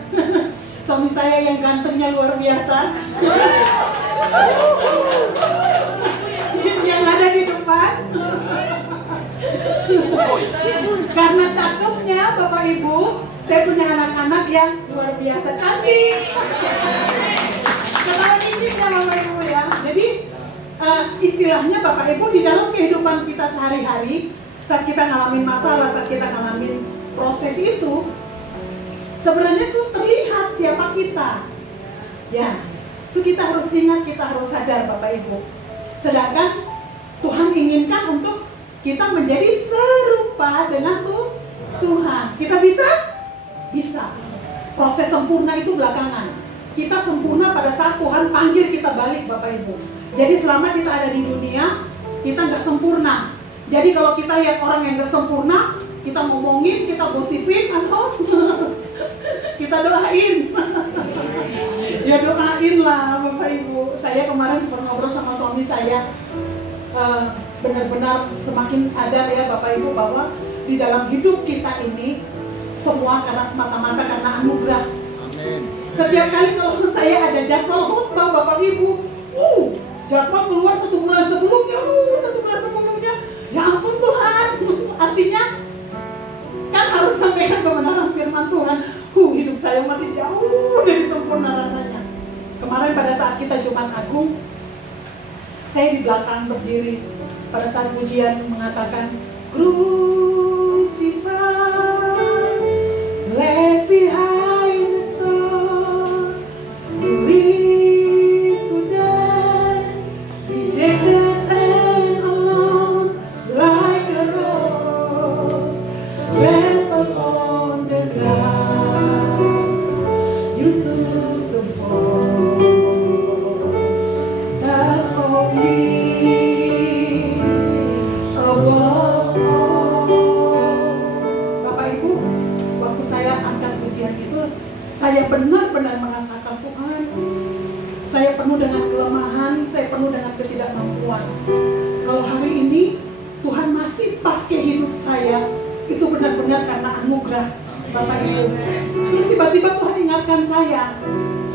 suami saya yang gantengnya luar biasa, yang ada di depan. Karena cakepnya Bapak Ibu, saya punya anak-anak yang luar biasa cantik. Ketawa dikit ya Bapak Ibu ya. Jadi istilahnya Bapak Ibu di dalam kehidupan kita sehari-hari, saat kita ngalamin masalah, saat kita ngalamin proses itu, sebenarnya itu terlihat siapa kita. Ya, itu kita harus ingat, kita harus sadar Bapak Ibu. Sedangkan Tuhan inginkan untuk kita menjadi serupa dengan Tuhan. Kita bisa? Bisa. Proses sempurna itu belakangan. Kita sempurna pada saat Tuhan panggil kita balik Bapak Ibu. Jadi selama kita ada di dunia, kita nggak sempurna. Jadi kalau kita lihat orang yang nggak sempurna, kita ngomongin, kita gosipin, atau kita doain. Ya doain lah Bapak Ibu. Saya kemarin sempat ngobrol sama suami saya, benar-benar semakin sadar ya Bapak Ibu bahwa di dalam hidup kita ini semua karena semata-mata karena anugerah. Amin. Setiap kali kalau saya ada jadwal khotbah Bapak Ibu, jadwal keluar 1 bulan sebelumnya, 1 bulan sebelumnya, ya ampun Tuhan. Artinya kan harus sampaikan kebenaran firman Tuhan. Hidup saya masih jauh dari sempurna rasanya. Kemarin pada saat kita Jumat Agung, saya di belakang berdiri pada saat pujian mengatakan Crucified, left behind the stone, Bapak Ibu, waktu saya angkat pujian itu, saya benar-benar merasakan Tuhan. Saya penuh dengan kelemahan, saya penuh dengan ketidakmampuan. Kalau hari ini Tuhan masih pakai hidup saya, itu benar-benar karena anugerah Bapak Ibu. Terus tiba-tiba Tuhan ingatkan saya,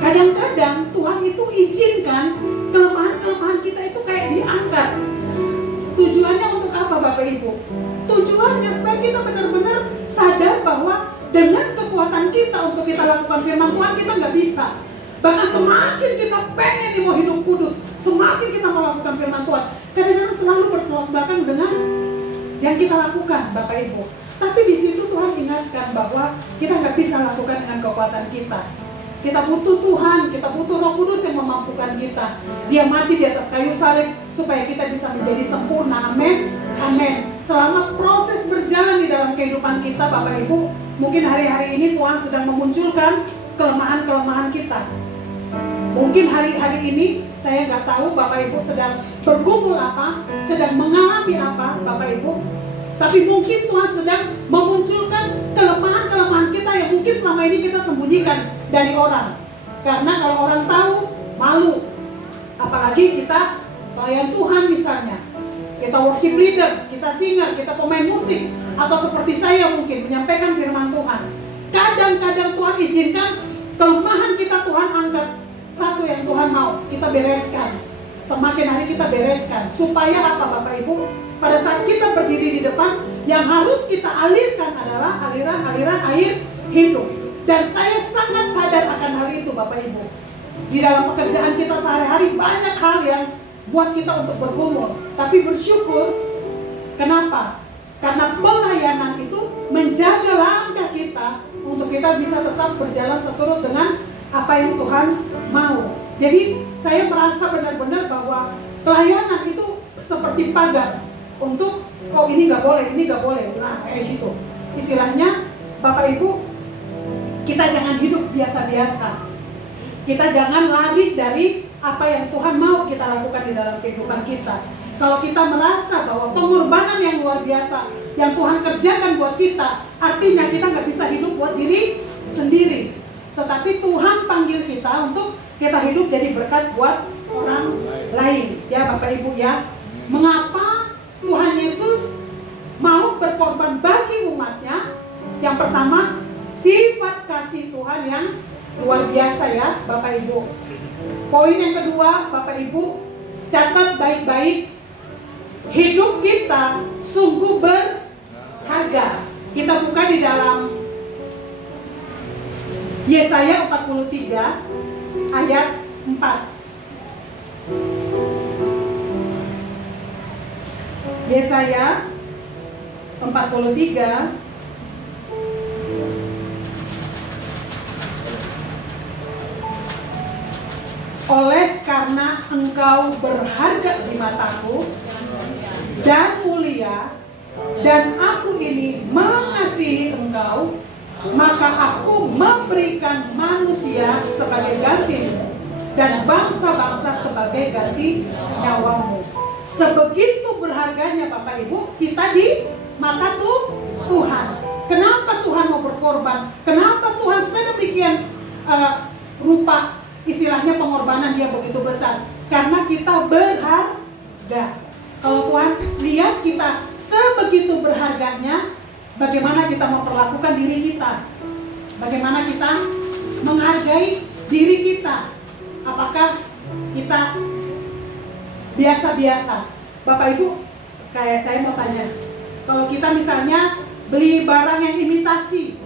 kadang-kadang Tuhan itu izinkan kelemahan-kelemahan kita itu kayak diangkat. Tujuannya untuk apa Bapak Ibu? Tujuannya supaya kita benar-benar sadar bahwa dengan kekuatan kita untuk kita lakukan firman Tuhan, kita nggak bisa. Bahkan semakin kita pengen mau hidup kudus, semakin kita mau lakukan firman Tuhan, kadang-kadang selalu bertolak belakang dengan yang kita lakukan Bapak Ibu. Tapi di situ Tuhan ingatkan bahwa kita nggak bisa lakukan dengan kekuatan kita. Kita butuh Tuhan, kita butuh Roh Kudus yang memampukan kita. Dia mati di atas kayu salib supaya kita bisa menjadi sempurna. Amin. Amin. Selama proses berjalan di dalam kehidupan kita Bapak Ibu, mungkin hari-hari ini Tuhan sedang memunculkan kelemahan-kelemahan kita. Mungkin hari-hari ini saya nggak tahu Bapak Ibu sedang bergumul apa, sedang mengalami apa Bapak Ibu. Tapi mungkin Tuhan sedang memunculkan kelemahan-kelemahan kita yang mungkin selama ini kita sembunyikan dari orang. Karena kalau orang tahu, malu. Apalagi kita pelayan Tuhan misalnya. Kita worship leader, kita singer, kita pemain musik. Atau seperti saya mungkin menyampaikan firman Tuhan. Kadang-kadang Tuhan izinkan kelemahan kita Tuhan angkat. Satu yang Tuhan mau, kita bereskan. Semakin hari kita bereskan. Supaya apa Bapak Ibu? Pada saat kita berdiri di depan, yang harus kita alirkan adalah aliran-aliran air hidup. Dan saya sangat sadar akan hal itu Bapak Ibu. Di dalam pekerjaan kita sehari-hari banyak hal yang buat kita untuk bergumul. Tapi bersyukur, kenapa? Karena pelayanan itu menjaga langkah kita untuk kita bisa tetap berjalan seturut dengan apa yang Tuhan mau. Jadi saya merasa benar-benar bahwa pelayanan itu seperti pagar. Untuk, oh ini nggak boleh, ini nggak boleh, nah kayak gitu. Istilahnya, Bapak Ibu, kita jangan hidup biasa-biasa. Kita jangan lari dari apa yang Tuhan mau kita lakukan di dalam kehidupan kita. Kalau kita merasa bahwa pengorbanan yang luar biasa yang Tuhan kerjakan buat kita, artinya kita nggak bisa hidup buat diri sendiri. Tetapi Tuhan panggil kita untuk kita hidup jadi berkat buat orang lain. Ya Bapak Ibu ya, mengapa Tuhan Yesus mau berkorban bagi umatnya? Yang pertama, sifat kasih Tuhan yang luar biasa ya Bapak Ibu. Poin yang kedua Bapak Ibu, catat baik-baik, hidup kita sungguh berharga. Kita buka di dalam Yesaya 43 ayat 4. Yesaya 43 oleh karena engkau berharga di mataku dan mulia, dan aku ini mengasihi engkau, maka aku memberikan manusia sebagai gantimu dan bangsa-bangsa sebagai ganti nyawamu. Sebegitu berharganya Bapak Ibu kita di mata Tuhan. Kenapa Tuhan mau berkorban? Kenapa Tuhan sedemikian rupa, istilahnya pengorbanan dia begitu besar? Karena kita berharga. Kalau Tuhan lihat kita sebegitu berharganya, bagaimana kita memperlakukan diri kita? Bagaimana kita menghargai diri kita? Apakah kita biasa-biasa? Bapak Ibu, kayak saya mau tanya, kalau kita misalnya beli barang yang imitasi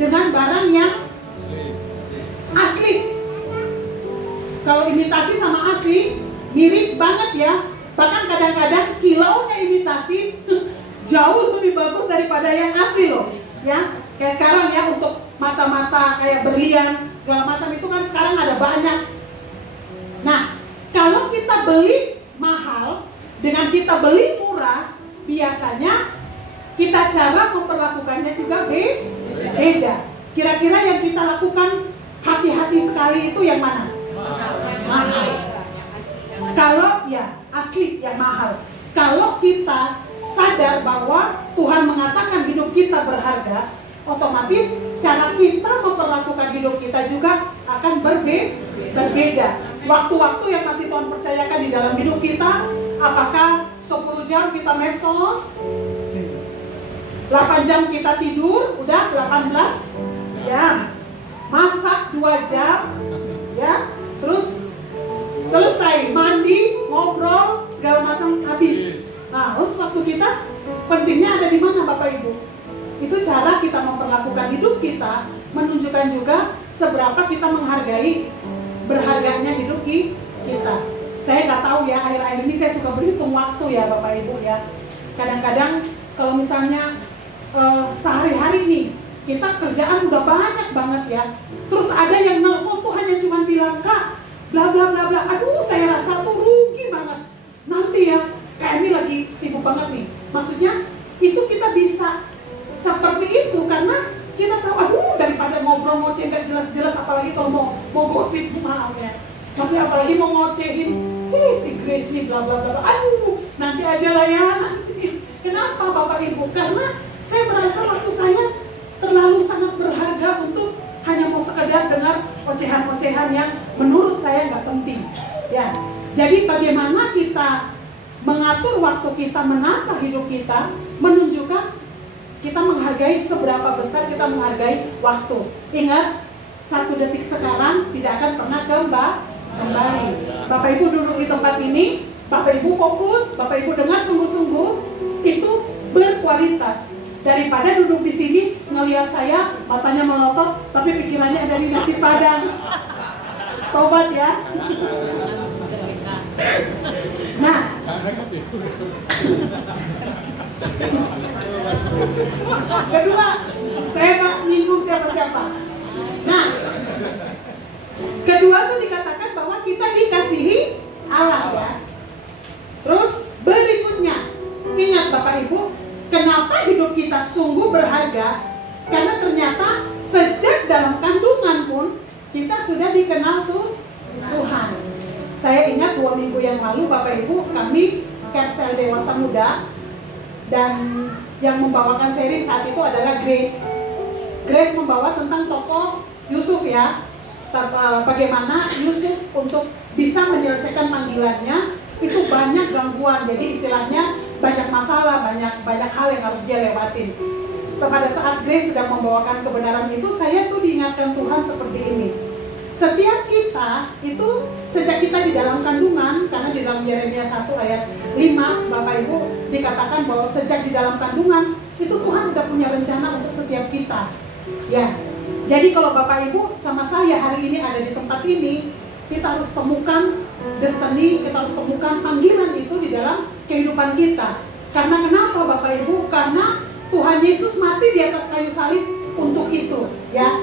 dengan barang yang asli, kalau imitasi sama asli mirip banget ya. Bahkan kadang-kadang kilonya imitasi jauh lebih bagus daripada yang asli loh ya. Kayak sekarang ya, untuk mata-mata kayak berlian segala macam itu kan sekarang ada banyak. Nah, kalau kita beli mahal dengan kita beli murah, biasanya kita cara memperlakukannya juga beda. Kira-kira yang kita lakukan hati-hati sekali itu yang mana? Mahal. Kalau ya asli yang mahal. Kalau kita sadar bahwa Tuhan mengatakan hidup kita berharga, otomatis cara kita memperlakukan hidup kita juga akan berbeda. Waktu-waktu yang masih Tuhan percayakan di dalam hidup kita, apakah 10 jam kita medsos, 8 jam kita tidur, udah 18 jam, masak 2 jam, ya, terus selesai mandi, ngobrol, segala macam habis. Nah, terus waktu kita pentingnya ada di mana Bapak Ibu? Itu cara kita memperlakukan hidup kita, menunjukkan juga seberapa kita menghargai berharganya hidup kita. Saya nggak tahu ya, akhir-akhir ini saya suka berhitung waktu ya Bapak Ibu ya. Kadang-kadang kalau misalnya sehari-hari nih kita kerjaan udah banyak banget ya, terus ada yang nelfon tuh hanya cuma bilang, "Kak, bla bla bla bla." Aduh, saya rasa tuh rugi banget. Nanti ya, kayak ini lagi sibuk banget nih. Maksudnya itu kita bisa seperti itu karena kita tahu, aduh, daripada ngobrol ngoceh nggak jelas-jelas, apalagi kalau mau gosip, maaf ya. Maksudnya apalagi mau ngocehin, si Grace nih bla bla bla. Aduh, nanti aja lah ya, nanti. Kenapa Bapak Ibu? Karena saya merasa waktu saya terlalu sangat berharga untuk hanya mau sekedar dengar ocehan-ocehan yang menurut saya nggak penting. Ya, jadi bagaimana kita mengatur waktu kita, menata hidup kita, menunjukkan kita menghargai seberapa besar kita menghargai waktu. Ingat, 1 detik sekarang tidak akan pernah kembali. Bapak Ibu duduk di tempat ini, Bapak Ibu fokus, Bapak Ibu dengar sungguh-sungguh, itu berkualitas. Daripada duduk di sini ngelihat saya matanya melotot tapi pikirannya ada di nasi padang. Tobat ya. Nah, kedua, saya nggak nyinggung siapa-siapa. Nah, kedua tuh dikatakan bahwa kita dikasihi Allah ya. Terus berikutnya, ingat Bapak Ibu, kenapa hidup kita sungguh berharga? Karena ternyata sejak dalam kandungan pun kita sudah dikenal Tuhan. Saya ingat 2 minggu yang lalu Bapak Ibu, kami Kersel Dewasa Muda, dan yang membawakan seri saat itu adalah Grace. Grace membawa tentang tokoh Yusuf ya, bagaimana Yusuf untuk bisa menyelesaikan panggilannya itu banyak gangguan, jadi istilahnya banyak masalah, banyak hal yang harus dia lewatin. Pada saat Grace sedang membawakan kebenaran itu, saya tuh diingatkan Tuhan seperti ini. Setiap kita itu sejak kita di dalam kandungan, karena di dalam Yeremia 1 ayat 5 Bapak Ibu dikatakan bahwa sejak di dalam kandungan itu Tuhan sudah punya rencana untuk setiap kita. Ya, jadi kalau Bapak Ibu sama saya hari ini ada di tempat ini, kita harus temukan destiny, kita harus temukan panggilan itu di dalam kehidupan kita. Karena kenapa Bapak Ibu? Karena Tuhan Yesus mati di atas kayu salib untuk itu, ya.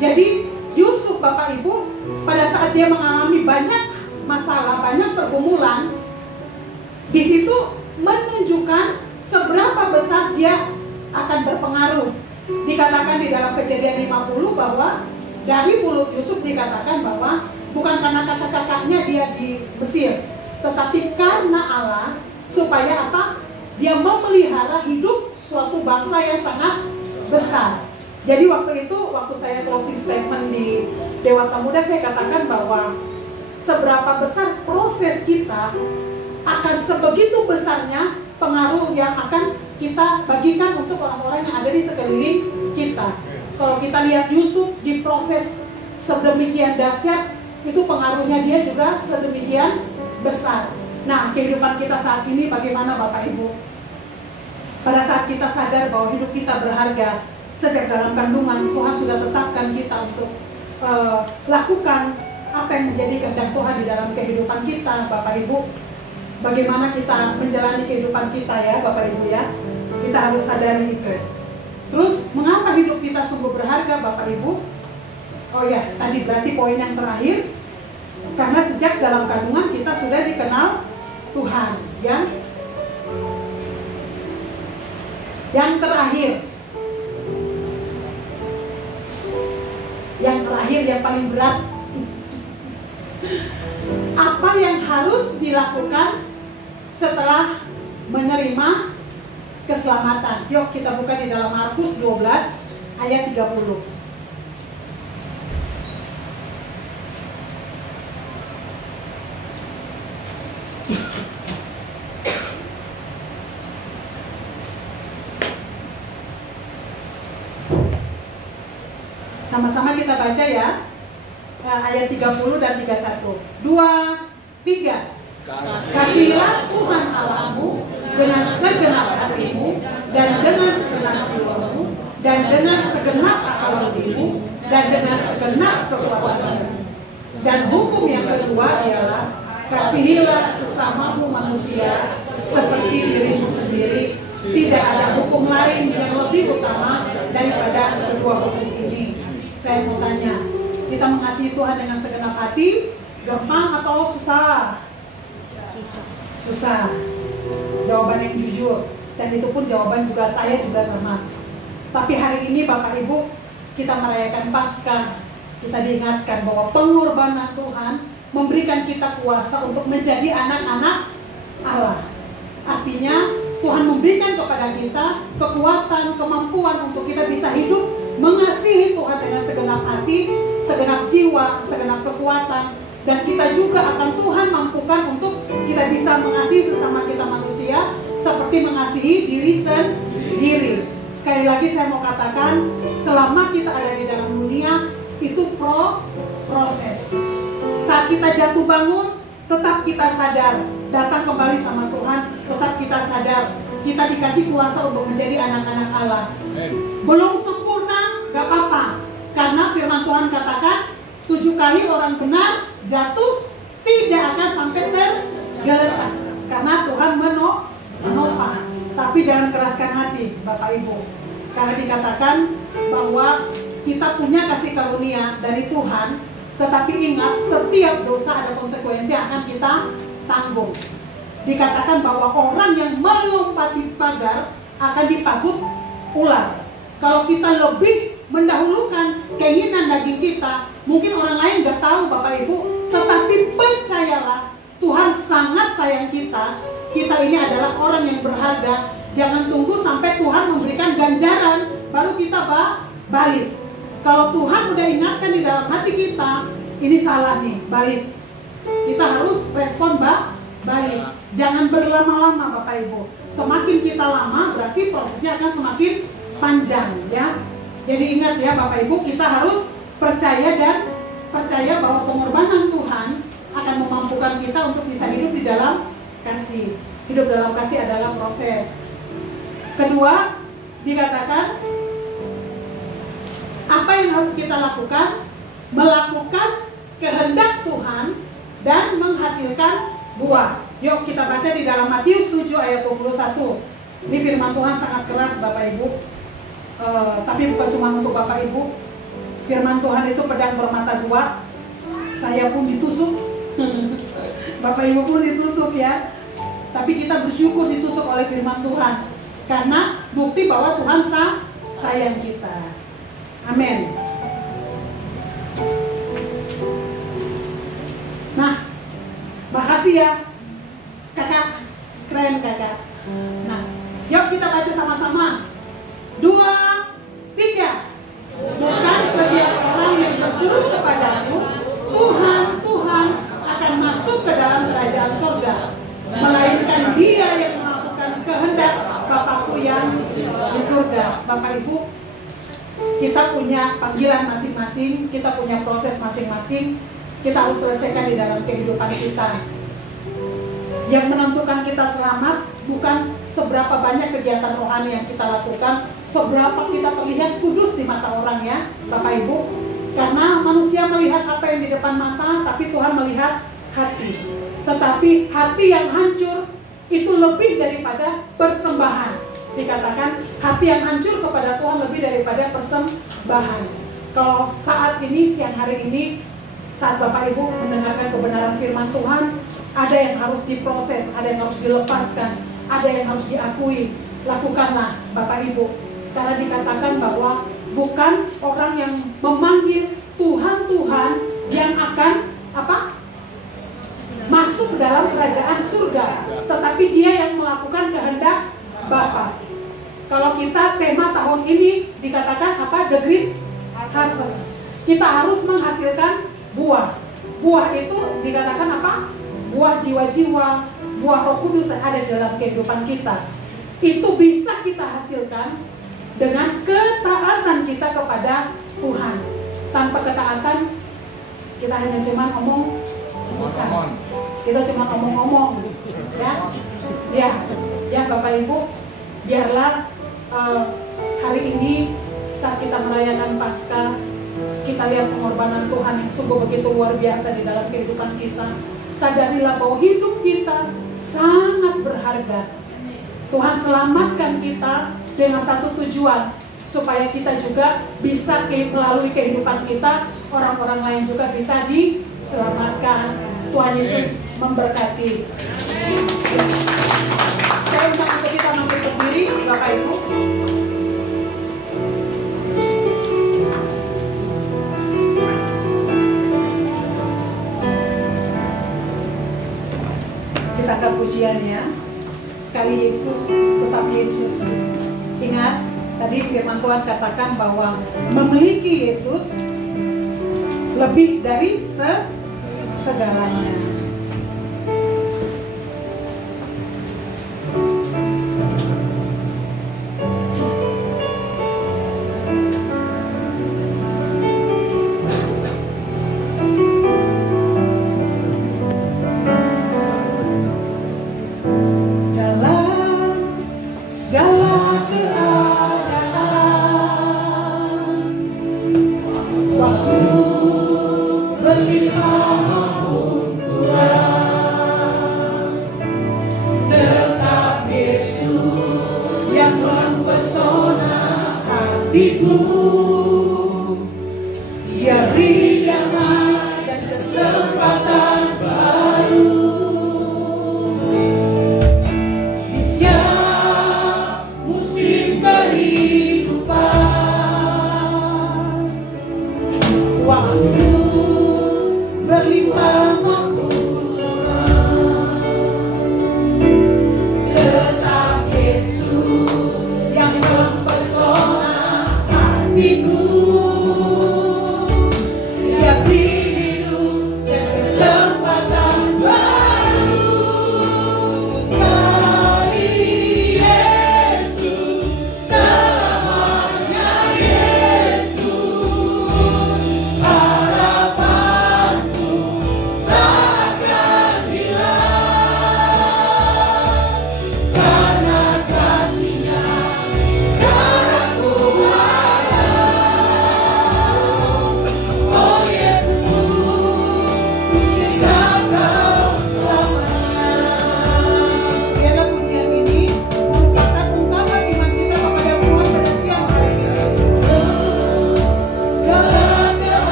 Jadi Yusuf Bapak Ibu pada saat dia mengalami banyak masalah, banyak pergumulan, di situ menunjukkan seberapa besar dia akan berpengaruh. Dikatakan di dalam Kejadian 50 bahwa dari mulut Yusuf dikatakan bahwa bukan karena kakak-kakaknya dia di Mesir, tetapi karena Allah, supaya apa? Dia memelihara hidup suatu bangsa yang sangat besar. Jadi waktu itu, waktu saya closing statement di Dewasa Muda, saya katakan bahwa seberapa besar proses kita akan sebegitu besarnya pengaruh yang akan kita bagikan untuk orang-orang yang ada di sekeliling kita. Kalau kita lihat Yusuf diproses sedemikian dahsyat, itu pengaruhnya dia juga sedemikian besar. Nah, kehidupan kita saat ini bagaimana Bapak Ibu? Pada saat kita sadar bahwa hidup kita berharga, sejak dalam kandungan Tuhan sudah tetapkan kita untuk lakukan apa yang menjadi kehendak Tuhan di dalam kehidupan kita, Bapak Ibu. Bagaimana kita menjalani kehidupan kita ya, Bapak Ibu ya. Kita harus sadari itu. Terus, mengapa hidup kita sungguh berharga, Bapak Ibu? Oh ya, tadi berarti poin yang terakhir. Karena sejak dalam kandungan kita sudah dikenal Tuhan, ya. Yang terakhir, yang paling berat, Apa yang harus dilakukan setelah menerima keselamatan? Yuk kita buka di dalam Markus 12 ayat 30. Sama-sama kita baca ya. Ayat 30 dan 31. 2, 3. Kasihilah Tuhan Allahmu dengan segenap hatimu dan dengan segenap jiwamu dan dengan segenap akal budimu dan dengan segenap kekuatanmu. Dan hukum yang kedua ialah kasihilah sesamamu manusia seperti dirimu sendiri. Tidak ada hukum lain yang lebih utama daripada kedua hukum ini. Saya mau tanya, kita mengasihi Tuhan dengan segenap hati gampang atau susah? Susah. Jawaban yang jujur. Dan itu pun jawaban saya juga sama. Tapi hari ini Bapak Ibu, kita merayakan Paskah. Kita diingatkan bahwa pengorbanan Tuhan memberikan kita kuasa untuk menjadi anak-anak Allah. Artinya Tuhan memberikan kepada kita kekuatan, kemampuan untuk kita bisa hidup mengasihi Tuhan dengan segenap hati, segenap jiwa, segenap kekuatan. Dan kita juga akan Tuhan mampukan untuk kita bisa mengasihi sesama kita manusia seperti mengasihi diri sendiri. Sekali lagi saya mau katakan, selama kita ada di dalam dunia, itu proses. Saat kita jatuh bangun, tetap kita sadar, datang kembali sama Tuhan, tetap kita sadar, kita dikasih kuasa untuk menjadi anak-anak Allah. Belum sempurna, gak apa-apa. Karena firman Tuhan katakan, 7 kali orang benar jatuh tidak akan sampai tergeletak. Karena Tuhan menopang. Tapi jangan keraskan hati, Bapak Ibu. Karena dikatakan bahwa kita punya kasih karunia dari Tuhan, tetapi ingat, setiap dosa ada konsekuensi yang akan kita tanggung. Dikatakan bahwa orang yang melompati pagar akan dipagut ular. Kalau kita lebih mendahulukan keinginan daging kita, mungkin orang lain gak tahu Bapak Ibu, tetapi percayalah, Tuhan sangat sayang kita. Kita ini adalah orang yang berharga. Jangan tunggu sampai Tuhan memberikan ganjaran baru kita balik. Kalau Tuhan udah ingatkan di dalam hati kita, ini salah nih, balik. Kita harus respon balik. Jangan berlama-lama Bapak Ibu. Semakin kita lama berarti prosesnya akan semakin panjang ya. Jadi ingat ya Bapak Ibu, kita harus percaya bahwa pengorbanan Tuhan akan memampukan kita untuk bisa hidup di dalam kasih. Hidup dalam kasih adalah proses. Kedua, dikatakan apa yang harus kita lakukan? Melakukan kehendak Tuhan dan menghasilkan buah. Yuk kita baca di dalam Matius 7 ayat 21. Ini firman Tuhan sangat keras Bapak Ibu. Tapi bukan cuma untuk Bapak Ibu. Firman Tuhan itu pedang bermata dua. Saya pun ditusuk. Bapak Ibu pun ditusuk ya. Tapi kita bersyukur ditusuk oleh firman Tuhan. Karena bukti bahwa Tuhan sayang kita. Amin. Nah, makasih ya kakak. Keren kakak. Nah, yuk kita baca sama-sama. 2, 3. Bukan setiap orang yang berseru kepadamu, Tuhan, Tuhan, akan masuk ke dalam kerajaan surga, melainkan dia yang melakukan kehendak Bapakku yang di surga. Bapak Ibu, kita punya panggilan masing-masing, kita punya proses masing-masing. Kita harus selesaikan di dalam kehidupan kita. Yang menentukan kita selamat bukan seberapa banyak kegiatan rohani yang kita lakukan, seberapa kita terlihat kudus di mata orang ya, Bapak Ibu. Karena manusia melihat apa yang di depan mata, tapi Tuhan melihat hati. Tetapi hati yang hancur itu lebih daripada persembahan. Dikatakan hati yang hancur kepada Tuhan lebih daripada persembahan. Kalau saat ini, siang hari ini, saat Bapak Ibu mendengarkan kebenaran firman Tuhan, ada yang harus diproses, ada yang harus dilepaskan, ada yang harus diakui. Lakukanlah Bapak Ibu. Karena dikatakan bahwa bukan orang yang memanggil Tuhan yang akan apa? masuk dalam kerajaan surga, tetapi dia yang melakukan kehendak Bapa. Kalau kita tema tahun ini dikatakan apa? The Great Harvest. Kita harus menghasilkan buah. Buah itu dikatakan apa? Buah jiwa-jiwa, buah Roh Kudus yang ada di dalam kehidupan kita. Itu bisa kita hasilkan dengan ketaatan kita kepada Tuhan. Tanpa ketaatan kita hanya cuma ngomong besar. Kita cuma ngomong-ngomong, ya Bapak Ibu, biarlah hari ini saat kita merayakan Paskah, kita lihat pengorbanan Tuhan yang sungguh begitu luar biasa di dalam kehidupan kita. Sadarilah bahwa hidup kita sangat berharga. Tuhan selamatkan kita dengan satu tujuan, supaya kita juga bisa melalui kehidupan kita, orang-orang lain juga bisa diselamatkan. Tuhan Yesus memberkati. Saya undang untuk kita mampu berdiri, Bapak Ibu. Kita angkat pujiannya. Sekali Yesus, tetap Yesus. Ingat, tadi firman Tuhan katakan bahwa memiliki Yesus lebih dari segalanya. Di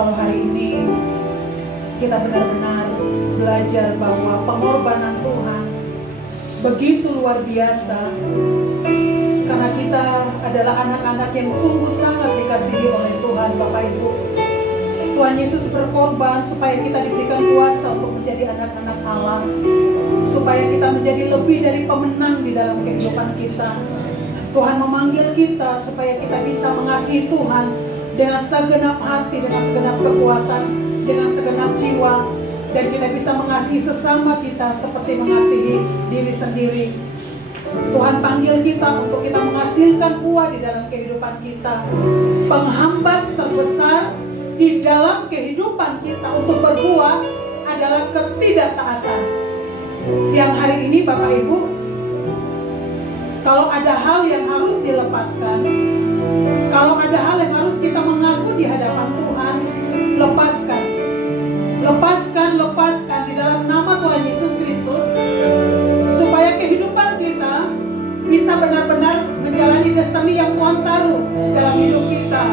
kalau hari ini kita benar-benar belajar bahwa pengorbanan Tuhan begitu luar biasa, karena kita adalah anak-anak yang sungguh sangat dikasihi oleh Tuhan. Bapak Ibu, Tuhan Yesus berkorban supaya kita diberikan kuasa untuk menjadi anak-anak Allah, supaya kita menjadi lebih dari pemenang di dalam kehidupan kita. Tuhan memanggil kita supaya kita bisa mengasihi Tuhan dengan segenap hati, dengan segenap kekuatan, dengan segenap jiwa, dan kita bisa mengasihi sesama kita seperti mengasihi diri sendiri. Tuhan panggil kita untuk kita menghasilkan buah di dalam kehidupan kita. Penghambat terbesar di dalam kehidupan kita untuk berbuah adalah ketidaktaatan. Siang hari ini Bapak Ibu, kalau ada hal yang harus dilepaskan, kalau ada hal yang harus kita mengaku di hadapan Tuhan, lepaskan. Lepaskan di dalam nama Tuhan Yesus Kristus, supaya kehidupan kita bisa benar-benar menjalani destiny yang Tuhan taruh dalam hidup kita.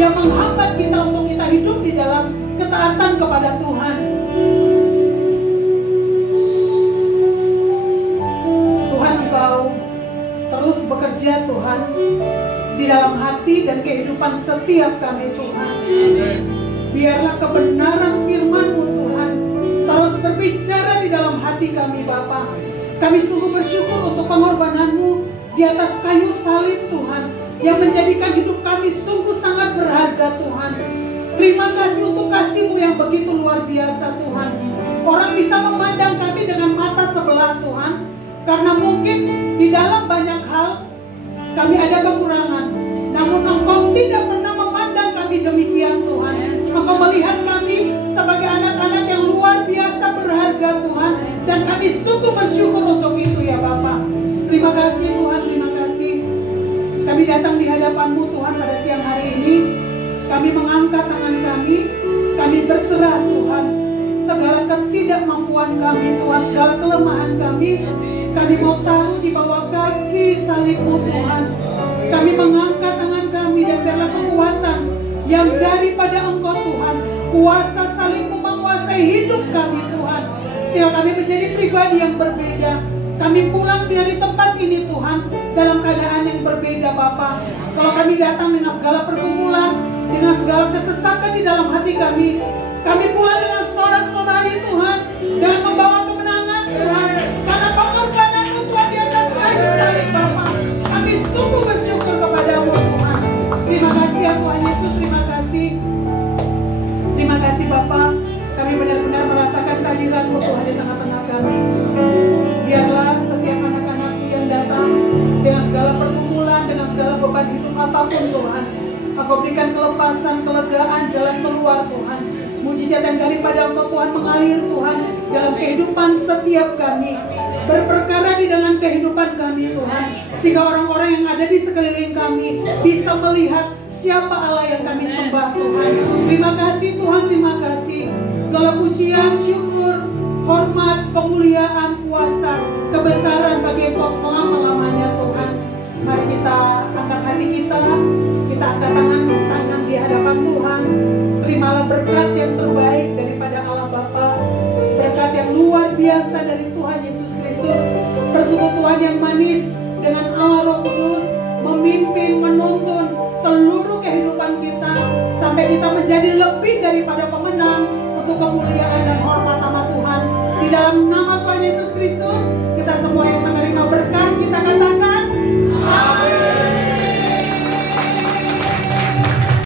yang menghambat kita untuk kita hidup di dalam ketaatan kepada Tuhan. Tuhan, Engkau terus bekerja Tuhan di dalam hati dan kehidupan setiap kami Tuhan. Biarlah kebenaran firman-Mu Tuhan terus berbicara di dalam hati kami Bapa. Kami sungguh bersyukur untuk pengorbanan-Mu di atas kayu salib Tuhan, yang menjadikan hidup kami sungguh sangat berharga Tuhan. Terima kasih untuk kasih-Mu yang begitu luar biasa Tuhan. Orang bisa memandang kami dengan mata sebelah Tuhan, karena mungkin di dalam banyak hal kami ada kekurangan. Namun Engkau tidak pernah memandang kami demikian Tuhan. Engkau melihat kami sebagai anak hadapan-Mu Tuhan pada siang hari ini. Kami mengangkat tangan kami berserah Tuhan. Segala ketidakmampuan kami Tuhan, segala kelemahan kami mau taruh di bawah kaki salib-Mu Tuhan. Kami mengangkat tangan kami dan biarlah kekuatan yang daripada Engkau Tuhan, kuasa salib-Mu menguasai hidup kami Tuhan, sehingga kami menjadi pribadi yang berbeda. Kami pulang dari tempat ini Tuhan dalam keadaan yang berbeda Bapa. Kalau kami datang dengan segala pergumulan, dengan segala kesesakan di dalam hati kami pulang dengan sorak-soraki Tuhan, dengan membawa kemenangan Tuhan, karena pengorbanan-Mu Tuhan di atas kayu salib Bapa. Kami sungguh bersyukur kepada-Mu Tuhan. Terima kasih ya Tuhan Yesus, terima kasih. Terima kasih Bapa. Kami benar-benar merasakan kehadiran-Mu Tuhan di tengah-tengah kami. Biarlah setiap anak-anak-Mu yang datang dengan segala pergumulan, dengan segala beban hidup apapun Tuhan, Engkau berikan kelepasan, kelegaan, jalan keluar Tuhan. Mujizat yang daripada Engkau Tuhan mengalir Tuhan dalam kehidupan setiap kami, berperkara di dalam kehidupan kami Tuhan, sehingga orang-orang yang ada di sekeliling kami bisa melihat siapa Allah yang kami sembah Tuhan. Terima kasih Tuhan, terima kasih. Segala pujian, syukur, hormat, kemuliaan, kuasa, kebesaran bagi Engkau selama-lamanya Tuhan. Mari kita angkat hati kita angkat tangan di hadapan Tuhan. Terimalah berkat yang terbaik daripada Allah Bapa, berkat yang luar biasa dari Tuhan Yesus Kristus, persekutuan yang manis dengan Allah Roh Kudus, memimpin, menuntun seluruh kehidupan kita, sampai kita menjadi lebih daripada pemenang untuk kemuliaan dan hormat nama Tuhan. Di dalam nama Tuhan Yesus Kristus, kita semua yang menerima berkat